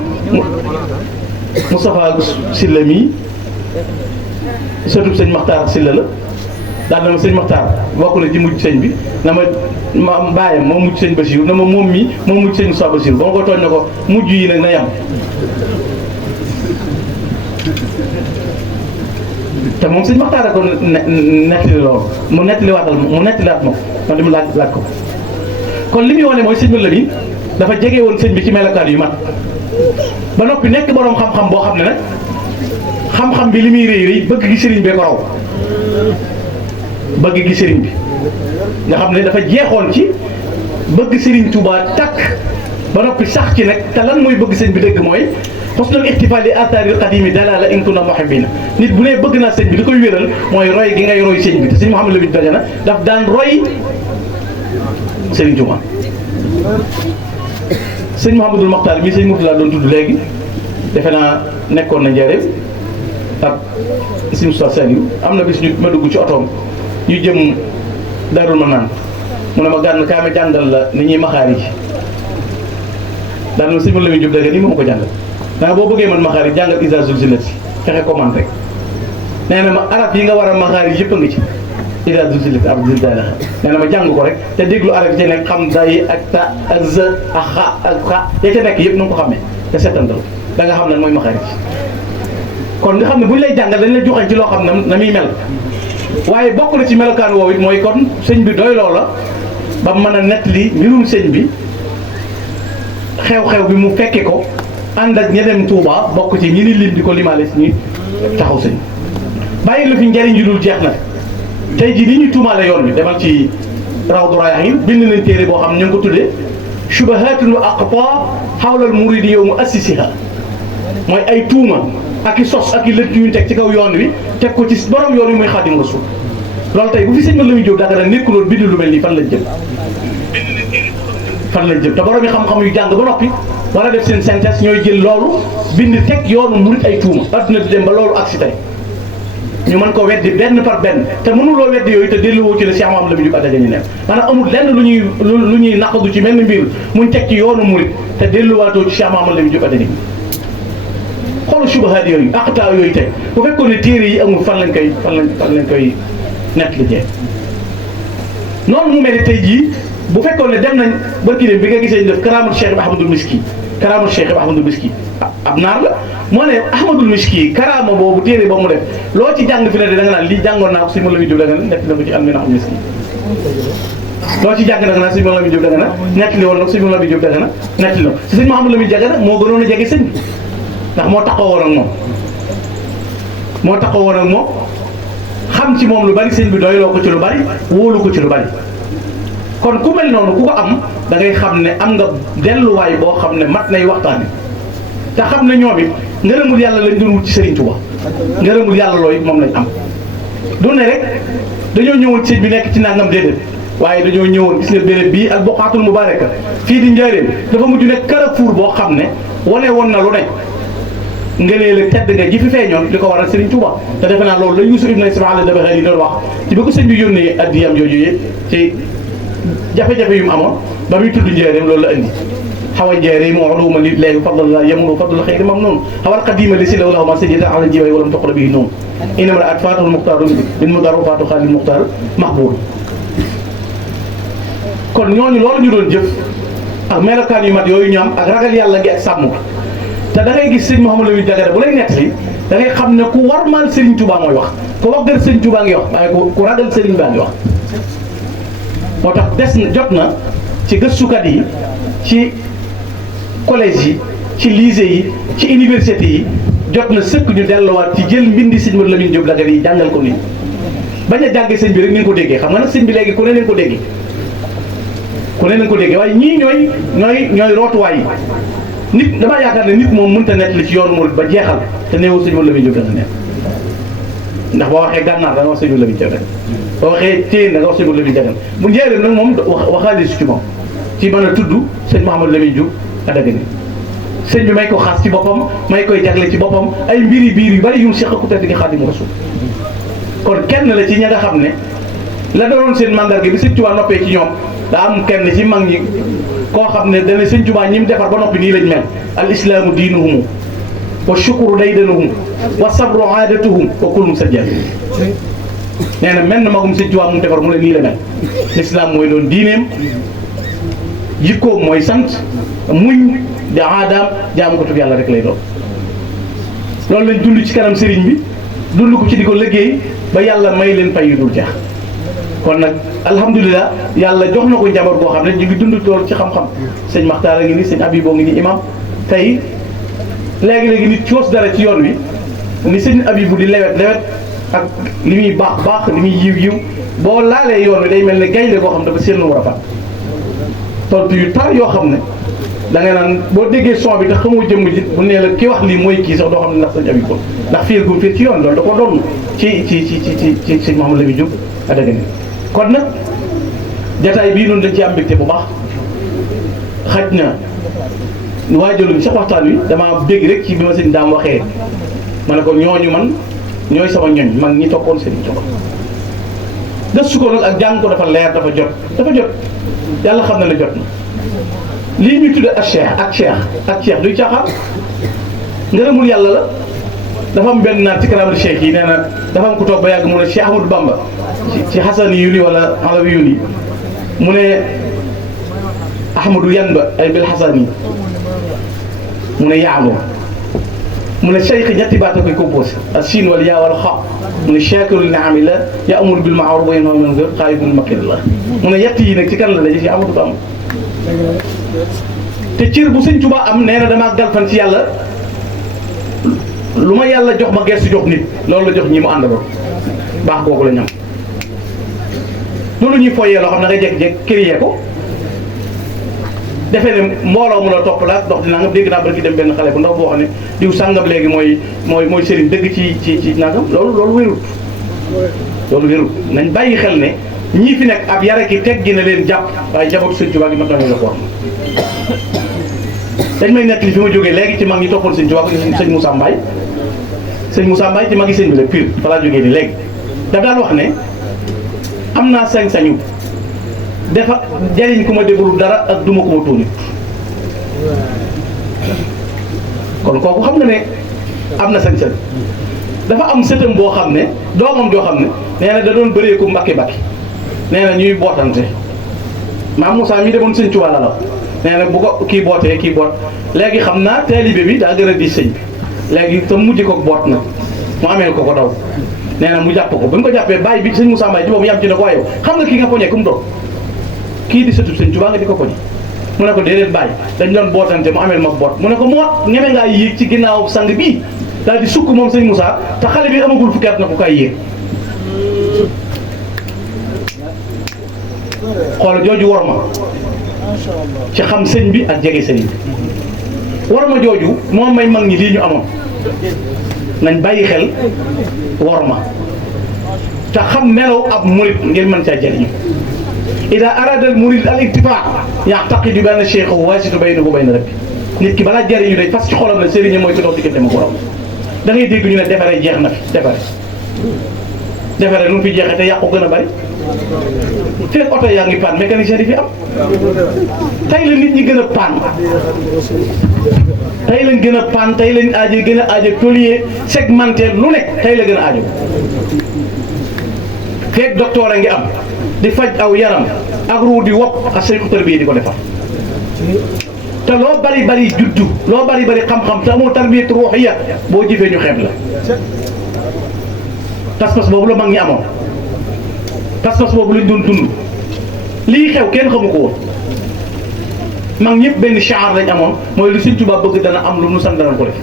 Moustapha Sylla mii sëtub sëñ Makhtar Sylla la daal na ma sëñ Makhtar bokk na ci mujj sëñ bi na ma bàyyam moo mujj sëñ Bachir na ma moom mii moo mujj sëñ Moussa Bachir ba ma ko tooñ na ko mujj yi nag na yam te moom sëñ Makhtar ko nettali loolu mu nettaliwaat ma ko man dama laaj ko kon li muy wane mooy sëñ Lamin dafa jege woon sëñ bi ci melokaan yu mat ba noppi nekk boroom xam-xam boo xam ne nag xam-xam bi li muy rëy rëy bëgg gi sëriñ bee ko raw bëgg gi sëriñ bi nga xam ne dafa jeexoon ci bëgg sëriñ Touba takk ba noppi sax ci nag te lan mooy bëgg sëñ bi dëgg mooy xusnul ixtifaal li aataaril qadiimi dalaala in kunna muhibbina nit bu nee bëgg naa sëñ bi li koy wéral mooy roy gi ngay roy sëñ bi te sëñ Mouhamadou Lamine Dagana daf daan roy sëriñ Touba. sëñ Mouhamadul Mokhtar mii sëñ Mourtala doon tudd léegi defe naa nekkoon na njëriñ ak sëñ Moussa Saliou am na bis ñu ma dugg ci otoom ñu jëm Darul Manaan mu ne ma gànn kaa ma jàngal la ni ñuy maxaari ji daan na sëñ Mouhamadou Lamine Diop Dagana nii ma ko jàngal naa boo bëggee man maxaari jàngal Izaa zulzilati fexe ko man rek nee na ma arab yi nga war a maxaari yëpp a nga ci Izaa zulzilati ab zilzaalahaa nee na ma jàng ko rek te déglu arab yi ca nekk xam day ak ta ak z ak xa ak xa ya ca nekk yëpp na nga ko xamee te settantal da nga xam ne mooy maxaari ji kon nga xam ne bu ñu lay jàngal dañ lay joxe ci loo xam ne na muy mel waaye bokk na ci melokaan woowu it mooy kon sëñ bi doy loola ba mën a nettali mbirum sëñ bi xew-xew bi mu fekke ko ànd ak ña dem Touba bokk ci ñi ni lim di ko limaale si ñi taxaw sëñ bàyyi la fi njariñ ju dul jeex nag tey jii ni ñu tuumaale yoon bi demal ci Rawdu Rayaahiin bind nañ téere boo xam ne ñu ngi ko tuddee shubahaatun wa aqtaa xawlal muridi yow mu assisiha mooy ay tuuma ak i sos ak i lëtt yu ñu teg ci kaw yoon wi teg ko ci borom yoon wi muy Xaadimu Rasuul loolu tey bu fi sëñ Mouhamadou Lamine Diop Dagana nekkuloon bind lu mel nii fan lañ jëm te borom yi xam-xam yu jàng ba noppi wala def seen synthèse ñooy jël loolu bind teg yoonu murit ay tuuma adduna di dem ba loolu agsi tey ñu mën ko weddi benn par benn te mënuloo weddi yooyu te delluwoo ci la Cheikh Mouhamadou Lamine Diop Dagana ñu nekk maanaam amul lenn lu ñuy naqadu ci benn mbir muñ teg ci yoonu murit te delluwaatoo ci Cheikh Mouhamadou Lamine Diop Dagana xoolu subahaat yooyu aqtaa yooyu tey bu fekkoon ne téere yi amul fan lañ koy nett li jee noonu mu mel ne tey jii bu fekkoon ne dem nañ barki dem bi nga gisee ñu def karaamul Cheikh Ahmadul Miski karaamul Cheikh Ahmadul Miski ab naar la moo ne Ahmadul Miski karaama boobu téere ba mu def loo ci jàng fi ne de da nga naan lii jàngoon naa ko si Mouhamadou Lamine Diop Dagana nett na ko ci Alminaxul Miski loo ci jàng da nga naan si Mouhamadou Lamine Diop Dagana nett li woon na ko si Mouhamadou Lamine Diop Dagana nett li na ko si sëñ Mouhamadou Lamine Dagana moo gënoon a jege sëñ bi ndax moo taxawoon ak moom xam ci moom lu bari sëñ bi doyloo ko ci lu bari wóolu ko ci lu bari kon ku mel noonu ku ko am da ngay xam ne am nga delluwaay boo xam ne mat nay waxtaan te xam ne ñoom it ngërëmul yàlla lañ doon wut ci Serigne Touba ngërëmul yàlla looy moom lañ am du ne rek dañoo ñëwoon sëñ bi nekk ci nangam déedéet waaye dañoo ñëwoon gis nga béréb bii al buqaatul mubaaraka fii di Njaaréem dafa mujj nekk carrefour boo xam ne wane woon na lu ne ngëneel ak tedd nga ji fi feeñoon li ko waral Serigne Touba te defe naa loolu la Yuusuf ibn Ismaïl Dabakhaari doon wax ci bi ko sëñ bi yónnee addiyam jooju yëpp ci jafe-jafe yu mu amoon ba muy tudd Njaaréem loolu la indi xaw a Njaaréem moo uluma nit léegi fadlallah yamuru fadlul xayri mam noonu xawal qadima li si law lahuma sajida ala jiwaay walam toqla bii noonu inama at fatul muxtaaru bin mudaru fatu xaalil muxtaar mahbul kon ñooñu loolu ñu doon jëf ak melokaan yu mat yooyu ñu am ak ragal yàlla gi ak sàmm te da ngay gis sëñ Mouhamadou Lamine Dagana bu lay nettali da ngay xam ne ku warmaal Serigne Touba mooy wax ku wax gër Serigne Touba ngi wax waaye ku ragal Serigne baa ngi wax moo tax des na jot na ci gëstukat yi ci collège yi ci lycée yi ci université yi jot na sëkk ñu delluwaat ci jël mbindi sëñ Mouhamadou Lamine Diop Dagana yi jàngal ko nii bañ a jàngee sëñ bi rek ni nga ko déggee xam nga nag sëñ bi léegi ku ne leen ko déggee waaye ñii ñooy rootuwaay yi nit damaa yaakaar ne nit moom mënta nekk li ci yoonu murid ba jeexal te néewul sëñ Mouhamadou Lamine Diop Dagana ndax boo waxee gànnaar da nga wax sëñ Mouhamadou Lamine Diop Dagana boo waxee téen da nga wax sëñ Mouhamadou Lamine Dagana bu Njaaréem nag moom waxaale su ci moom ci mën a tudd sëñ Mouhamadou Lamine Diop Dagana sëñ bi may ko xaas ci boppam may koy jagle ci boppam ay mbiri biir yu bari yu mu seq ku tedd gi Xaadimu Rasuul kon kenn la ci ña nga xam ne la doon seen mandarga bi sëñ Tuubaa noppee ci ñoom daa am kenn ci mag ñi koo xam ne dana sëñ Tuubaa ñi mu defar ba noppi nii lañ mel al islaamu diinuhum wa shukru daydanuhum wa sabru aadatuhum wa kulum sajjal nee na mel na magum sëñ Tuubaa mu defar mu ne nii la mel lislaam mooy doon diineem jikkoom mooy sant muñ di aadaam jaamu ko tub yàlla rek lay doon loolu lañ dund ci kanam sëriñ bi dund ko ci di ko liggéey ba yàlla may leen fay yu dul jeex kon nag alhamdulilah yàlla jox na ko njaboot boo xam ne ñu ngi dund tool ci xam-xam sëñ Maxtaar a ngi nii sëñ Abiboo ngi nii imam tey léegi-léegi nit coos dara ci yoon wi ni sëñ Abibu di lewet ak li muy baax li muy yiw boo laalee yoon wi day mel ne gaynde koo xam dafa seen lu war a fat tontu yu tar yoo xam ne da ngay naan boo déggee son bi te xamoo jëmm ji bu nee la ki wax lii mooy kii sax doo xam ne ndax sëñ Abibu ndax fiir gum fiir ci yoon loolu da ko doon ci sëñ Mouhamadou Lamine Diop a dëgg ni kon nag jataay bii noonu dañ ci am mbégte bu baax xaj na waajaluñ sax waxtaan wi damaa dégg rek ci bi ma sëñ daam waxee ma ne ko ñooñu man ñooy sama ñoñ man ñi tokkoon sëñ Tuubaa gëstu ko nag ak jàng ko dafa leer dafa jot yàlla xam na la jot na lii ñuy tudde ak cheikh duy caaxaan ngërëmul yàlla la dafa am benn naat ci karaamul cheikh yi nee na dafa am ku toog ba yàgg mu ne Cheikh Ahmadou Bamba ci xasani yu ni wala alawi yu ni mu ne ahmadou yan ba ay bil xasani mu ne yaamoo mu ne cheikh ñetti baat a koy composé ak siin wala yaa wala xa mu ne chakirul naami la ya amul bil maaruf wa yanha anil munkar xaalidul makir la mu ne yett yi nag ci kan la daje ci Ahmadou Bamba te cër bu sëñ Tuubaa am nee na damaa galfan ci yàlla lu ma yàlla jox ma gestu jox nit loolu la jox ñi mu àndaloon baax kooku la ñam loolu ñuy foyee loo xam ne nga jekk-jekk créé ko defee ne mbooloo mu la topp la dox dina nga dégg naa barki dem benn xale bu ndaw boo xam ne diw sàngam léegi mooy sëriñ dëgg ci nangam loolu wérul nañ bàyyi xel ne ñii fi nekk ab yara ki teg gi na leen jàpp waaye jabatu sëñ Tuubaa gi mat nañu la ko dañ may nekk li fi ma jógee léegi ci mag ñi toppoon sëñ Tuubaa sëñ Moussa Mbaye ci magi sëñ bi la pire fa laa jógee ni léegi daf daan wax ne am naa sañ-sañu dafa jariñ ku ma defalul dara ak duma ko ma tuuni kon kooku xam nga ne am na sañ-sañ dafa am sëtam boo xam ne doomam joo xam ne nee na da doon bëree ko mbakki nee na ñuy bootante maam Moussa mi demoon sëñ Tuubaa la nee na bu ko kii bootee kii boot léegi xam naa taalibe bi daa gën a di sëñ bi léegi te mujj ko boot na mu amee ko daw nee na mu jàpp ko bu ñu ko jàppee bàyyi bi sëñ Moussa Mbaye ci boobu yam ci ne ko waaye yow xam nga kii nga poñee ku mu doon kii di sëtu sëñ Tuubaa nga di ko poñe mu ne ko déedéet bàyyi dañ doon bootante mu amee ma boot mu ne ko moo ñeme ngaa yéeg ci ginnaaw sang bii daal di sukk moom sëñ Moussa te xale bi amagul fukki at na ko kay yéeg xool jooju war ma ci xam sëñ bi ak jege sëñ bi war ma jooju moo may mag ñi lii ñu amoon nañ bàyyi xel war ma te xam melaw ab murit ngir mën caa jëriñu ida arada al murid al iktifaa yaqtaqidu bi anna cheikh waasitu baynahu wa bayna rabbi nit ki balaa jëriñu day fas ci xolam ne sëriñ mooy ko dox diggante ma borom da ngay dégg ñu ne defaree jeex na fi defaree nu mu fi jeexee te yàqu gën a bari fekk oto yaa ngi panne mécanicien di fi am tey la nit ñi gën a panne tey lañ gën a panne tey lañ gën a aajo tôlier segmenté lu nekk tey la gën a aajo fekk docteur a ngi am di faj aw yaram ak ruu di wopp ak saytu tarbiya di ko defar te loo bari juddu loo bari xam-xam te amoo tarbiyatu ruuxiya boo jëfee ñu xeeb la pas-pas boobu la mag ñi amoon pas-pas boobu lañ doon dund lii xew kenn xamu ko woon mag ñëpp benn chaar lañ amoon mooy lu Sëñ Tuubaa bëgg dana am lu nu sant dana ko def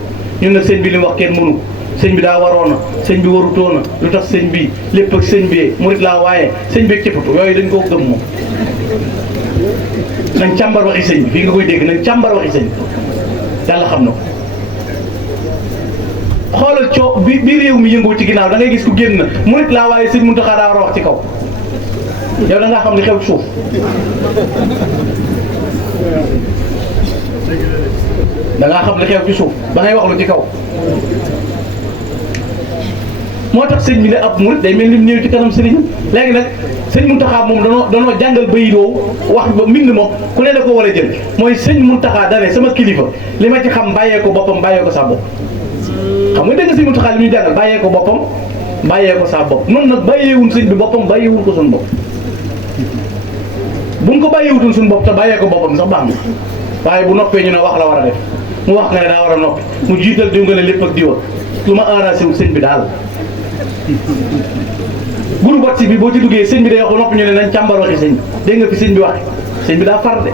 ñun nag sëñ bi li mu wax kenn mënu sëñ bi daa waroona sëñ bi warutoona lu tax sëñ bi lépp ak sëñ bi murit laa waaye sëñ bi cëppatu yooyu dañ koo gëm moom nañ càmbar waxi sëñ bi fii nga koy dégg nañ càmbar waxi sëñ bi yàlla xam na ko xoolal coo bi réew mi yëngoo ci ginnaaw da ngay gis ku génn murit laa waaye sëñ Muntaxa daa war a wax ci kaw yow da ngaa xam li xew ci suuf da ngaa xam li xew ci suuf ba ngay wax lu ci kaw moo tax sëñ bi ne ab murit day mel ni néew ci kanam sëriñ léegi nag sëñ Muntaxa moom danoo jàngal bayidoo wax ba mbind moom ku ne da ko war a jël mooy sëñ Muntaxa dane sama kilifa li ma ci xam bàyyee ko boppam bàyyee ko sa bopp xam nga dégg nga sëñ Muntaxa li muy jàngal bàyyee ko boppam bàyyee ko sa bopp noonu nag bàyyeewul sëñ bi boppam bàyyeewul ko suñu bopp buñ ko bàyyeewutoon suñu bopp te bàyyee ko boppam sax baax na waaye bu noppee ñu ne wax la war a def mu wax nga ne daa war a noppi mu jiital diw nga ne lépp ak diwa lu ma arrangé wul sëñ bi daal groupe WhatsApp bi boo ci duggee sëñ bi day wax ba noppi ñu ne nañ càmbar waxi sëñ bi dégg nga fi sëñ bi waxe sëñ bi daa far de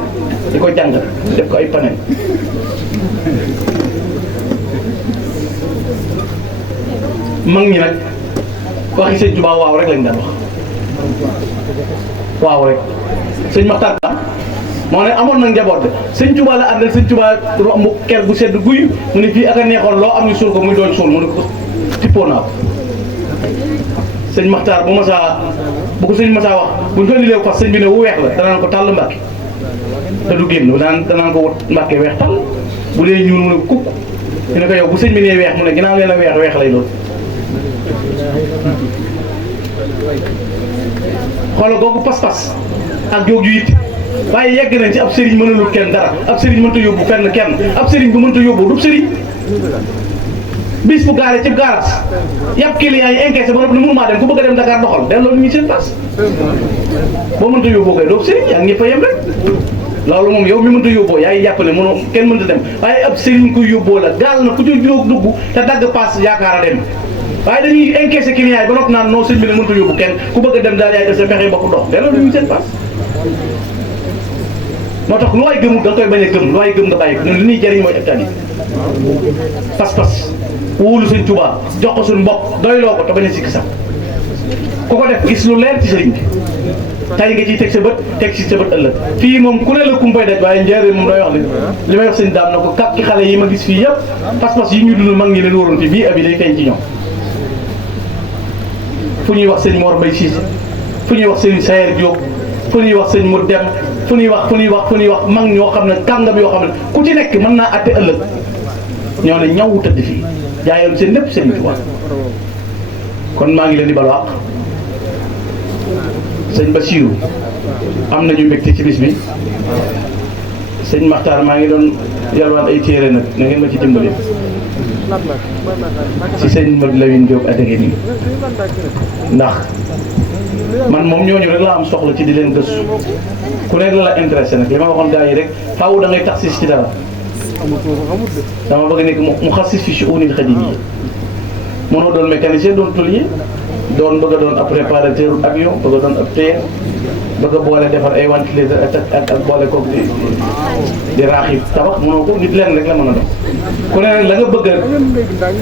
di ko jàng def ko ay panel mag ñi nag waxi sëñ Tuubaa waaw rek lañ daan wax waaw rek sëñ Maxtaar moo ne amoon nag njaboot de sëñ Tuubaa la àndal sëñ Tuubaa romb ker bu sedd guy mu ne fii ak a neexoon loo am ñu suul ko muy doon suul mu ne ko tippoo naa ko sëñ Maxtaar bu ko sëñ Masaa wax buñ ko indilee fas sëñ bi ne wu weex la danaan ko tàll Mbàkke te du génn danaan ko wut Mbàkke weex tàll bu dee ñuul mu ne kukk ñu ne ko yow bu sëñ bi nee weex mu ne ginnaaw leen a weex lay doon xoolal googu pas-pas ak jooju it waaye yegg nañ ci ab sëriñ mënalul kenn dara ab sëriñ mënta yóbbu fenn kenn ab sëriñ bu mënta yóbbu du sëriñ bis bu gaaree ci gaaras yàpp client yi encaissé ba noppi ne mënu maa dem ku bëgg a dem Dakar doxal delloo ñu seen pass boo mënta yóbboo koy doo sëriñ yaa ngi ñëpp a yem rek loolu moom yow mi mënta yóbboo yaa ngi jàpp ne mënoo kenn mënta dem waaye ab sëriñ ko yóbboo la gaal na ku ci dugg te dagg pass yaakaar a dem waaye dañuy encaissé client yi ba noppi naan non sëñ bi ne mënta yóbbu kenn ku bëgg a dem daal yaay def sa pexe bopp dox delloo ñu seen pass moo tax lu waay gëmul da nga koy bañ a gëm lu waay gëm nga bàyyi ko ñun li ñuy jëriñ mooy hectare yi pas-pas wóolu sëñ Tuubaa jox ko suñu mbokk doyloo ko te bañ a sikki sax ku ko def gis lu leer ci sëriñ bi tey nga ciy teg sa bët teg ci sa bët ëllëg fii moom ku ne la kumpay daj waaye njëriñ moom day wax li may wax sëñ daam na ko kàpp ki xale yi ma gis fii yëpp pas-pas yi ñu dund mag ñi leen waroon fi bii abi day feeñ ci ñoom fu ñuy wax sëñ Mor Mbaye Cissé fu ñuy wax sëñ Sayer Diop fu ñuy wax sëñ Mour Dem fu ñuy wax mag ñoo xam ne kàngam yoo xam ne ku ci nekk mën naa atte ëllëg ñoo ne ñaw tëdd fii jaayoon seen lépp sëñ Tuubaa kon maa ngi leen di balu àq sëñ Bassirou am nañu mbégte ci bis bi sëñ Maxtaar maa ngi doon yalwaan ay téere nag na ngeen ma ci dimbali ci sëñ Modou Lawine Diop adege nii ndax man moom ñooñu rek laa am soxla ci di leen gëstu ku nekk la intéressé nag li ma waxoon gars yi rek faaw da ngay taxis ci dara dama bëgg nekk mu xasis fi shu'uunil xadiimiyya mënoo doon mécanicien doon tôlier bëgg a doon ab préparateur avion bëgg a doon ab tailleur bëgg a boole defar ay ventilateur ak boole ko di raaxi tabax mënoo ko nit leen rek la mën a doon ku ne la nga bëgg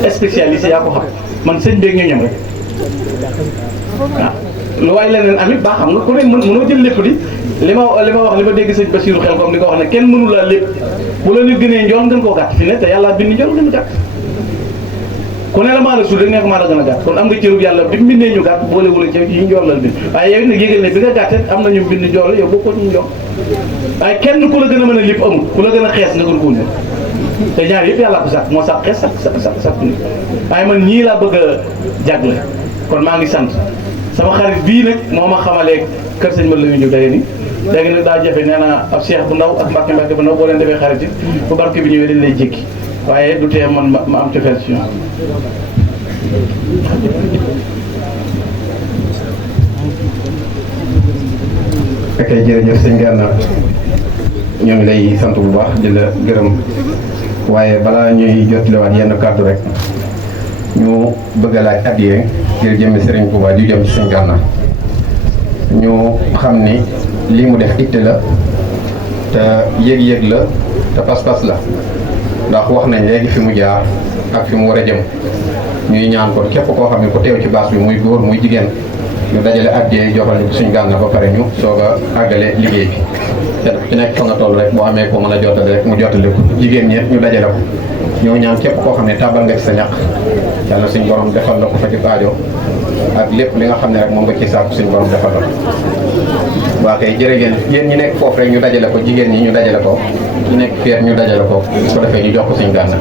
a spécialisé yaa ko xam man sëñ beeg ñoo ñam rek waaw lu waay leneen amit baax xam nga ku ne mënoo jël lépp di li ma wax li ma dégg sëñ Bassirou xel comme di ko wax ne kenn mënu laa lépp bu la nit gënee njool gën koo gàtt fi ne te yàlla bind njool gën a gàtt ku ne la maa la suul rek ne ko maa la gën a gàtt kon am nga cërub yàlla bi mbindee ñu gàtt boolewula ci yi njool la bind waaye yow nag yégal ne bi nga gàttee am na ñu bind njool yow bokkoo ñu njool waaye kenn ku la gën a mën a lépp amul ku la gën a xees nga gën koo te ñaar yëpp yàlla ko sàkk moo sàkk xees sàkk nit waaye man ñii laa bëgg a jagle kon maa ngi sant sama xarit bii nag moo ma xamalee kër sëñ Modou Lawine Diop day ni léegi nag daa jafe nee na ab seex bu ndaw ak mbàkke bu ndaw boo leen defee xarit yi bu barke bi ñëwee dañ lay jékki waaye du tee man ma am cofeel ci ñoom ok jërëjëf sëñ Gana ñoo ngi lay sant bu baax di la gërëm waaye balaa ñuy jotliwaat yenn kàddu rek ñu bëgg a laaj addiye ngir jëmmi Serigne Touba di jëm ci sëñ Gana ñu xam ni lii mu def itte la te yëg-yëg la te pas-pas la ndax wax nañ léegi fi mu jaar ak fi mu war a jëm ñuy ñaan ko képp koo xam ne ku teew ci baas bi muy góor muy jigéen ñu dajale addiye joxal ñu suñ Gana ba pare ñu soog a àggale liggéey bi te ci nekk fa nga toll rek boo amee ko mën a jottali rek mu jottali ko jigéen ñi ñu dajale ko ñoo ñaan képp koo xam ne tàbbal nga ci sa ñaq yàlla suñ borom defal la ko fa ci aajo ak lépp li nga xam ne rek moom nga ciy sàkku suñ borom defal la ko waa kay jërë ngeen yéen ñi nekk foofu rek ñu dajale ko jigéen ñi ñu dajale ko ñu nekk feet ñu dajale ko su ko defee ñu jox ko suñ Gana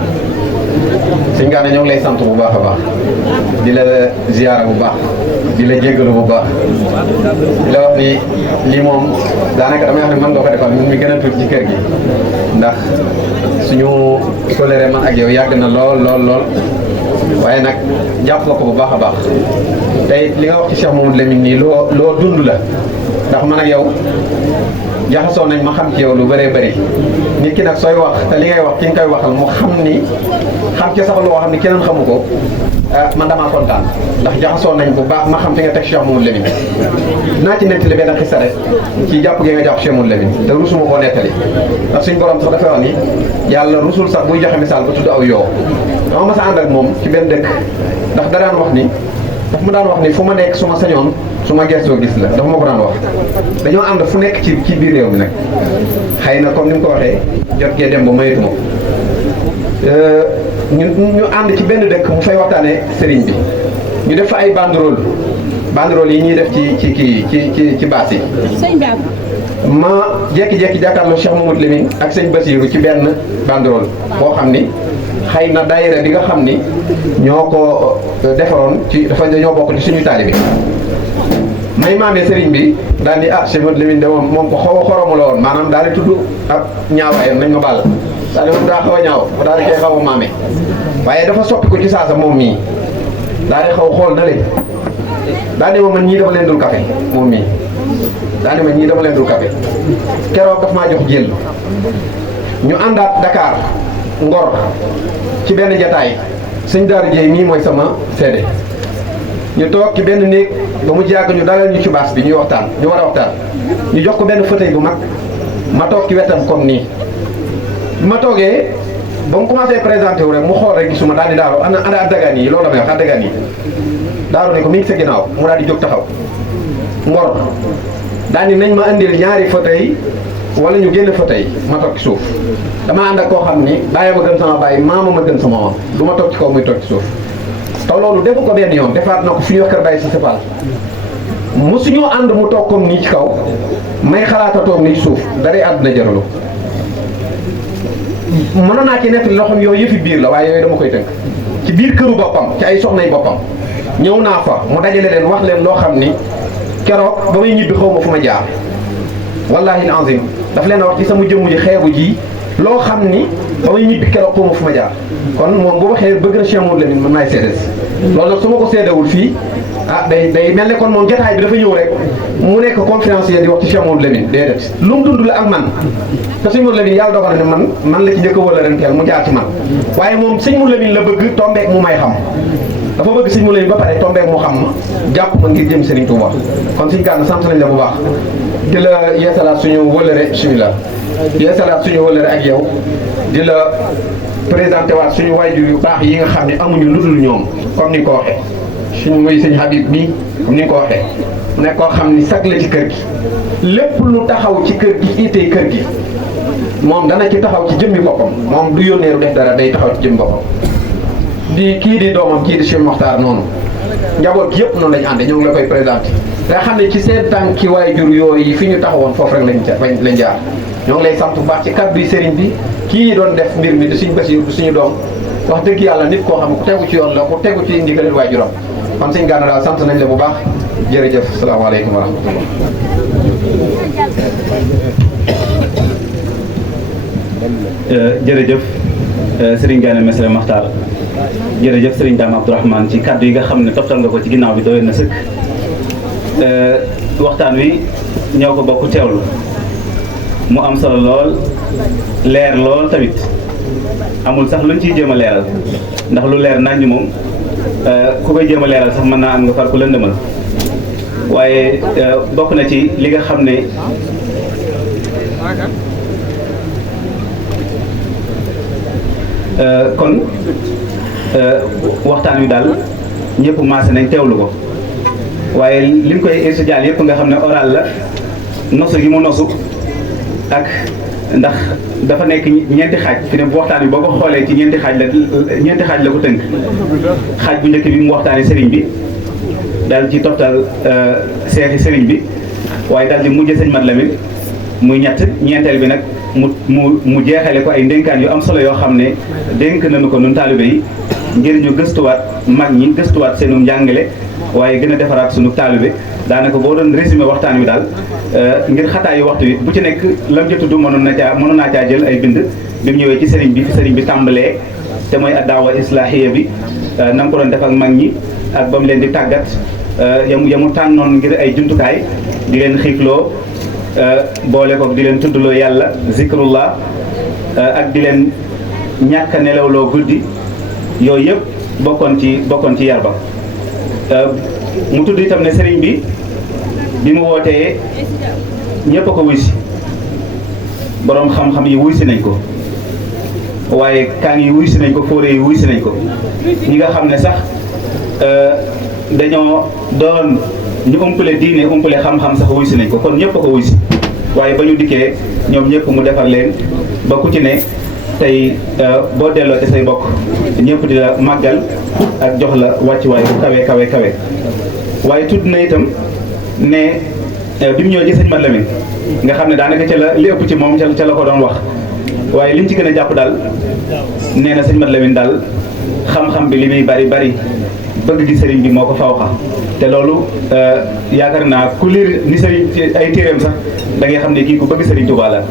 sëñ Gana ñoo ngi lay sant bu baax a baax di la ziyaara bu baax di la jéggalu bu baax di la wax ni lii moom daanaka damay wax ne mën nga ko defal ñun mi gën a tuuti ci kër gi ndax suñu toléré man ak yow yàgg na lool waaye nag jàpp nga ko bu baax a baax tey li nga wax ci Cheikh Mamadou Lamine nii loo dund la ndax man ak yow jaxasoo nañ ma xam ci yow lu bëree bëri nit ki nag sooy wax te li ngay wax ki nga koy waxal mu xam ci sax loo xam ne keneen xamu ko man damaa kontaan ndax jaxasoo nañ bu baax ma xam fi nga teg Cheikh Mamadou Lamine naa ci nettali benn xista rek ci jàpp gi nga jàpp Cheikh Mamadou Lamine te rusuma koo nettali ndax suñ borom sax dafay wax ni yàlla rusul sax buy joxe misaal ba tudd aw yoo dama mas a ànd ak moom ci benn dëkk ndax da daan wax ni daf ma daan wax ni fu ma nekk su ma sañoon su ma gestoo gis la dafa ma ko daan wax dañoo ànd fu nekk ci biir réew mi nag xëy na comme ni mu ko waxee jot gee dem ba mayetuma ñu ànd ci benn dëkk mu fay waxtaanee sëriñ bi ñu def fa ay banderole yi ñuy def ci baas yi ma jekki-jekki jàkkaarloo Cheikh Mamadou Lamine ak sëñ Bassirou ci benn banderole boo xam ni xëy na daayira bi nga xam ni ñoo ko defaroon ci dafa ñoo bokk ci suñu taalibe may maamee sëriñ bi daal di Cheikh Mamadou Lamine de moom ko xaw a xoromu la woon maanaam daal di tudd ab ñaawaayam nañ ma baal daal di moom daa xaw a ñaaw mu daal di koy xaw a maame waaye dafa soppi ko ci saasa moom mii daal di xaw xool na leen daal di ma man ñii dafa leen dul café moom mii daal di ma ñii dafa leen dul café keroog daf maa jox jël ñu àndaat Dakar Ngor ci benn jataay sëñ Daaru Jeey mii mooy sama seede ñu toog ci benn néeg ba mu jàgg ñu dalal ñu ci baas bi ñuy waxtaan ñu war a waxtaan ñu jox ko benn fauteuil bu mag ma toog ci wetam comme nii bi ma toogee ba mu commencé présenté wu rek mu xool rek gisuma daal di daaru ana addagaan yi loolu la may wax addagaan yi daaru ne ko mi ngi sa ginnaaw mu daal di jóg taxaw Ngor daal di nañ ma andil ñaari fauteuil wala ñu génn fauteuil ma toog ci suuf dama ànd ak koo xam ni bàyyi ma gën sama bàyyi maama ma gën sama maam du ma toog ci kaw muy toog ci suuf te loolu defu ko benn yoon defaat na ko fi ñuy wax kër Baye si sefal mosuñoo ànd mu toog comme nii ci kaw may xalaata toog nii ci suuf daray àdduna jaralu mënoon naa ci nettali loo xam yooyu yëfi biir la waaye yooyu dama koy tënk ci biir këru boppam ci ay soxnay boppam ñëw naa fa mu dajale leen wax leen loo xam ni keroog ba may ñibbi xaw ma fu ma jaar wallahi azim daf leen a wax ci sama jëmm ji xeebu ji loo xam ni ba may ñibbi keroog xaw ma fu ma jaar kon moom bu waxee bëgg na Cheikh Mamadou Lamine man maay seede si loolu nag su ma ko seedewul fii day mel ne kon moom jotaay bi dafa ñëw rek mu nekk conférencier di wax ci Cheikh Mamadou Lamine déedéet lu mu dund la ak man te sëñ Mamadou Lamine yàlla dogal na ne man la ci njëkk a wala renteel mu jaar ci man waaye moom sëñ Mamadou Lamine la bëgg tombeek mu may xam dafa bëgg sëñ Mamadou Lamine ba pare tombeek mu xam ma jàpp ma ngir jëm Serigne Touba kon sëñ Gana sant nañ la bu baax di la yeesalaat suñu wëlëre bismillah yeesalaat suñu wëlëre ak yow di la présenté waat suñu waajur yu baax yi nga xam ne amuñu lu dul ñoom comme ni nga ko waxee suñu muy sëñ Habib bi comme ni nga ko waxee mu nekk koo xam ni sag la ci kër gi lépp lu taxaw ci kër gi itee kër gi moom dana ci taxaw ci jëmmi boppam moom du yónneeru def dara day taxaw ci jëmmi boppam di kii di doomam kii di Cheikh Mokhtar noonu njaboot gi yëpp noonu lañu ànde ñoo ngi la koy présenté nga xam ne ci seen tànki waajur yooyu fi ñu taxawoon foofu rek lañ jaar ñoo ngi lay sant bu baax ci kàddu yi sëriñ bi kii doon def mbir mi di suñu Basiru di suñu doom wax dëgg yàlla nit koo xam ne ku tegu ci yoon la ku tegu ci ndigalal waajuram kon sëñ Gana daal sant nañ la bu baax jërëjëf salaamaaleykum wa rahmatullah jërëjëf Serigne Gana Messere Makhtar jërëjëf Serigne Dame Abdourahmane ci kaddu yi nga xam ne toftal nga ko ci ginnaaw bi doyoon na sëkk waxtaan wi ñoo ko bokk teewlu mu am solo lool leer lool tamit amul sax luñ ciy jéem a leeral ndax lu leer nañ moom ku koy jéem a leeral sax mën naa am nga far ku lëndëmal waaye bokk na ci li nga xam ne kon waxtaan wi daal ñëpp maase nañ teewlu ko waaye li mu koy irtijaal yëpp nga xam ne oral la nosu gi mu nosu ak ndax dafa nekk ñeenti xaaj fi ne bu waxtaan bi boo ko xoolee ci ñeenti xaaj la ko tënk xaaj bu njëkk bi mu waxtaanee sëriñ bi daal ci toftal seexi sëriñ bi waaye daal di mujj sëñ Mat Lamin muy ñeenteel bi nag mu jeexale ko ay ndénkaan yu am solo yoo xam ne dénk nañu ko nun taalibe yi ngir ñu gëstuwaat mag ñi gëstuwaat seenu njàngale waaye gën a defaraat sunu taalibe daanaka boo doon résumé waxtaan wi daal ngir xataayu waxtu wi bu ci nekk lam ca tudd mënoon naa caa jël ay bind bi mu ñëwee ci sëriñ bi fi sëriñ bi tàmbalee te mooy addaawa islaahiya bi na mu ko doon def ak mag ñi ak ba mu leen di tàggat yamu tànnoon ngir ay jumtukaay di leen xiifloo boole ko di leen tuddloo yàlla zikrullah ak di leen ñàkk a nelawloo guddi yooyu yëpp bokkoon ci yar ba mu tudd itam ne sëriñ bi mu wootee ñëpp a ko wuy si boroom xam-xam yi wuy si nañ ko waaye kaan yi wuy si nañ ko fóore yi wuy si nañ ko ñi nga xam ne sax dañoo doon ñu umpale diine umpale xam-xam sax wuy si nañ ko kon ñëpp a ko wuy si waaye ba ñu dikkee ñoom ñëpp mu defar leen ba ku ci ne tey boo delloo ci say bokk ñëpp di la màggal ak jox la wàccuwaay bu kawe waaye tudd na itam ne bi mu ñëw ci sëñ Mat Lamin nga xam ne daanaka ca la li ëpp ci moom ca la ko doon wax waaye liñ ci gën a jàpp daal nee na sëñ Mat Lamin daal xam-xam bi li muy bari bëgg gi sëriñ bi moo ko fawxa te loolu yaakaar naa ku liir ni sëriñ ci ay téeréem sax da ngay xam ne kii ku bëgg sëriñ Touba la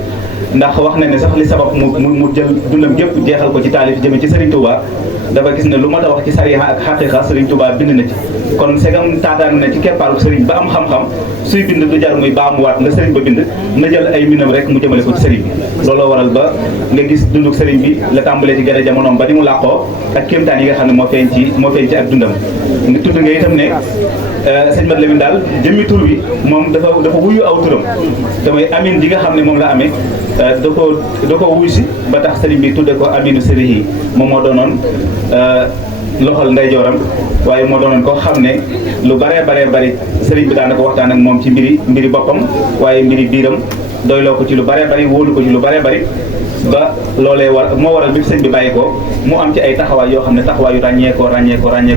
ndax wax na ne sax li sabab mu jël dundam gépp jeexal ko ci taalif jëme ci sëriñ Touba dafa gis ne lu mat a wax ci sariya ak xaqiqa sëriñ Touba bind na ci kon segam taataan na ci keppaaru sëriñ ba am xam-xam suy bind du jar muy baamuwaat la sëriñ ba bind na jël ay minam rek mu jëmale ko ci sëriñ bi looloo waral ba nga gis dunduk sëriñ bi la tàmbalee ci gën a jamonoom ba ni mu làqoo ak kéemtaan yi nga xam ne moo feeñ ci ak dundam nga tudd nga itam ne sëñ Mat Lamin daal jëmmi tur bi moom dafa wuyu aw turam te mooy amin ji nga xam ne moom la amee da ko wuyu si ba tax sëriñ bi tudde ko aminu sëriñ yi moom moo doonoon loxol ndeyjooram waaye moo doonoon ko xam ne lu baree bari sëriñ bi daan na ko waxtaan ak moom ci mbiri boppam waaye mbiri biiram doyloo ko ci lu baree bari wóolu ko ci lu baree bari ba loolee moo waral bi sëñ bi bàyyi ko mu am ci ay taxawaay yoo xam ne taxawaay yu ràññeeku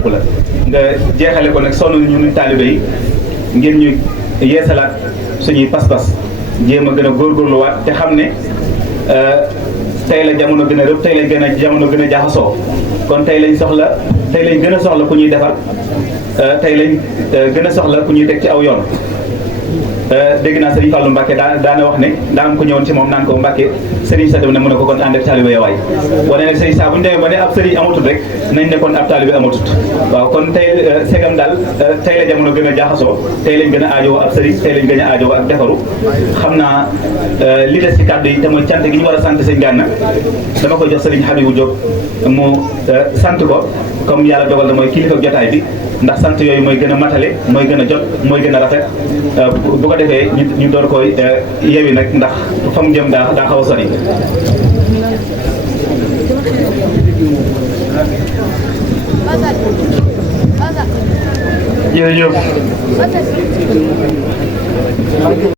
la nga jeexale ko nag sonn ñu taalibe yi ngir ñu yeesalaat suñuy pas-pas jéem a gën a góorgóorluwaat te xam ne tey la jamono gën a rëb tey la jamono gën a jaxasoo kon tey lañ gën a soxla ku ñuy defar tey lañ gën a soxla ku ñuy teg ci aw yoon dégg naa Serigne Fallou Mbacke daana wax ne daa am ko ñëwoon ci moom naan ko Mbacke Serigne sa dem ne mu ne ko kon ànd ak taalibe waay wane nag Serigne saa bu ñu demee ba ne ab Serigne amatut rek nañ ne kon ab taalibe amatut waaw kon tey segam daal tey la jamono gën a jaxasoo tey lañ gën a aajowoo ab Serigne tey lañ gën a aajowoo ak defaru xam naa li des ci kàddu yi te mooy cant gi ñu war a sant sëñ Gana dama koy jox Serigne Habibou Diop mu sant ko comme yàlla dogal na mooy kilifa jotaay bi ndax sant yooyu mooy gën a matale mooy gën a jot mooy gën a rafet bu ko defee ñu door koy yewi nag ndax fa mu jëm daa xaw a sori. jërëjëf.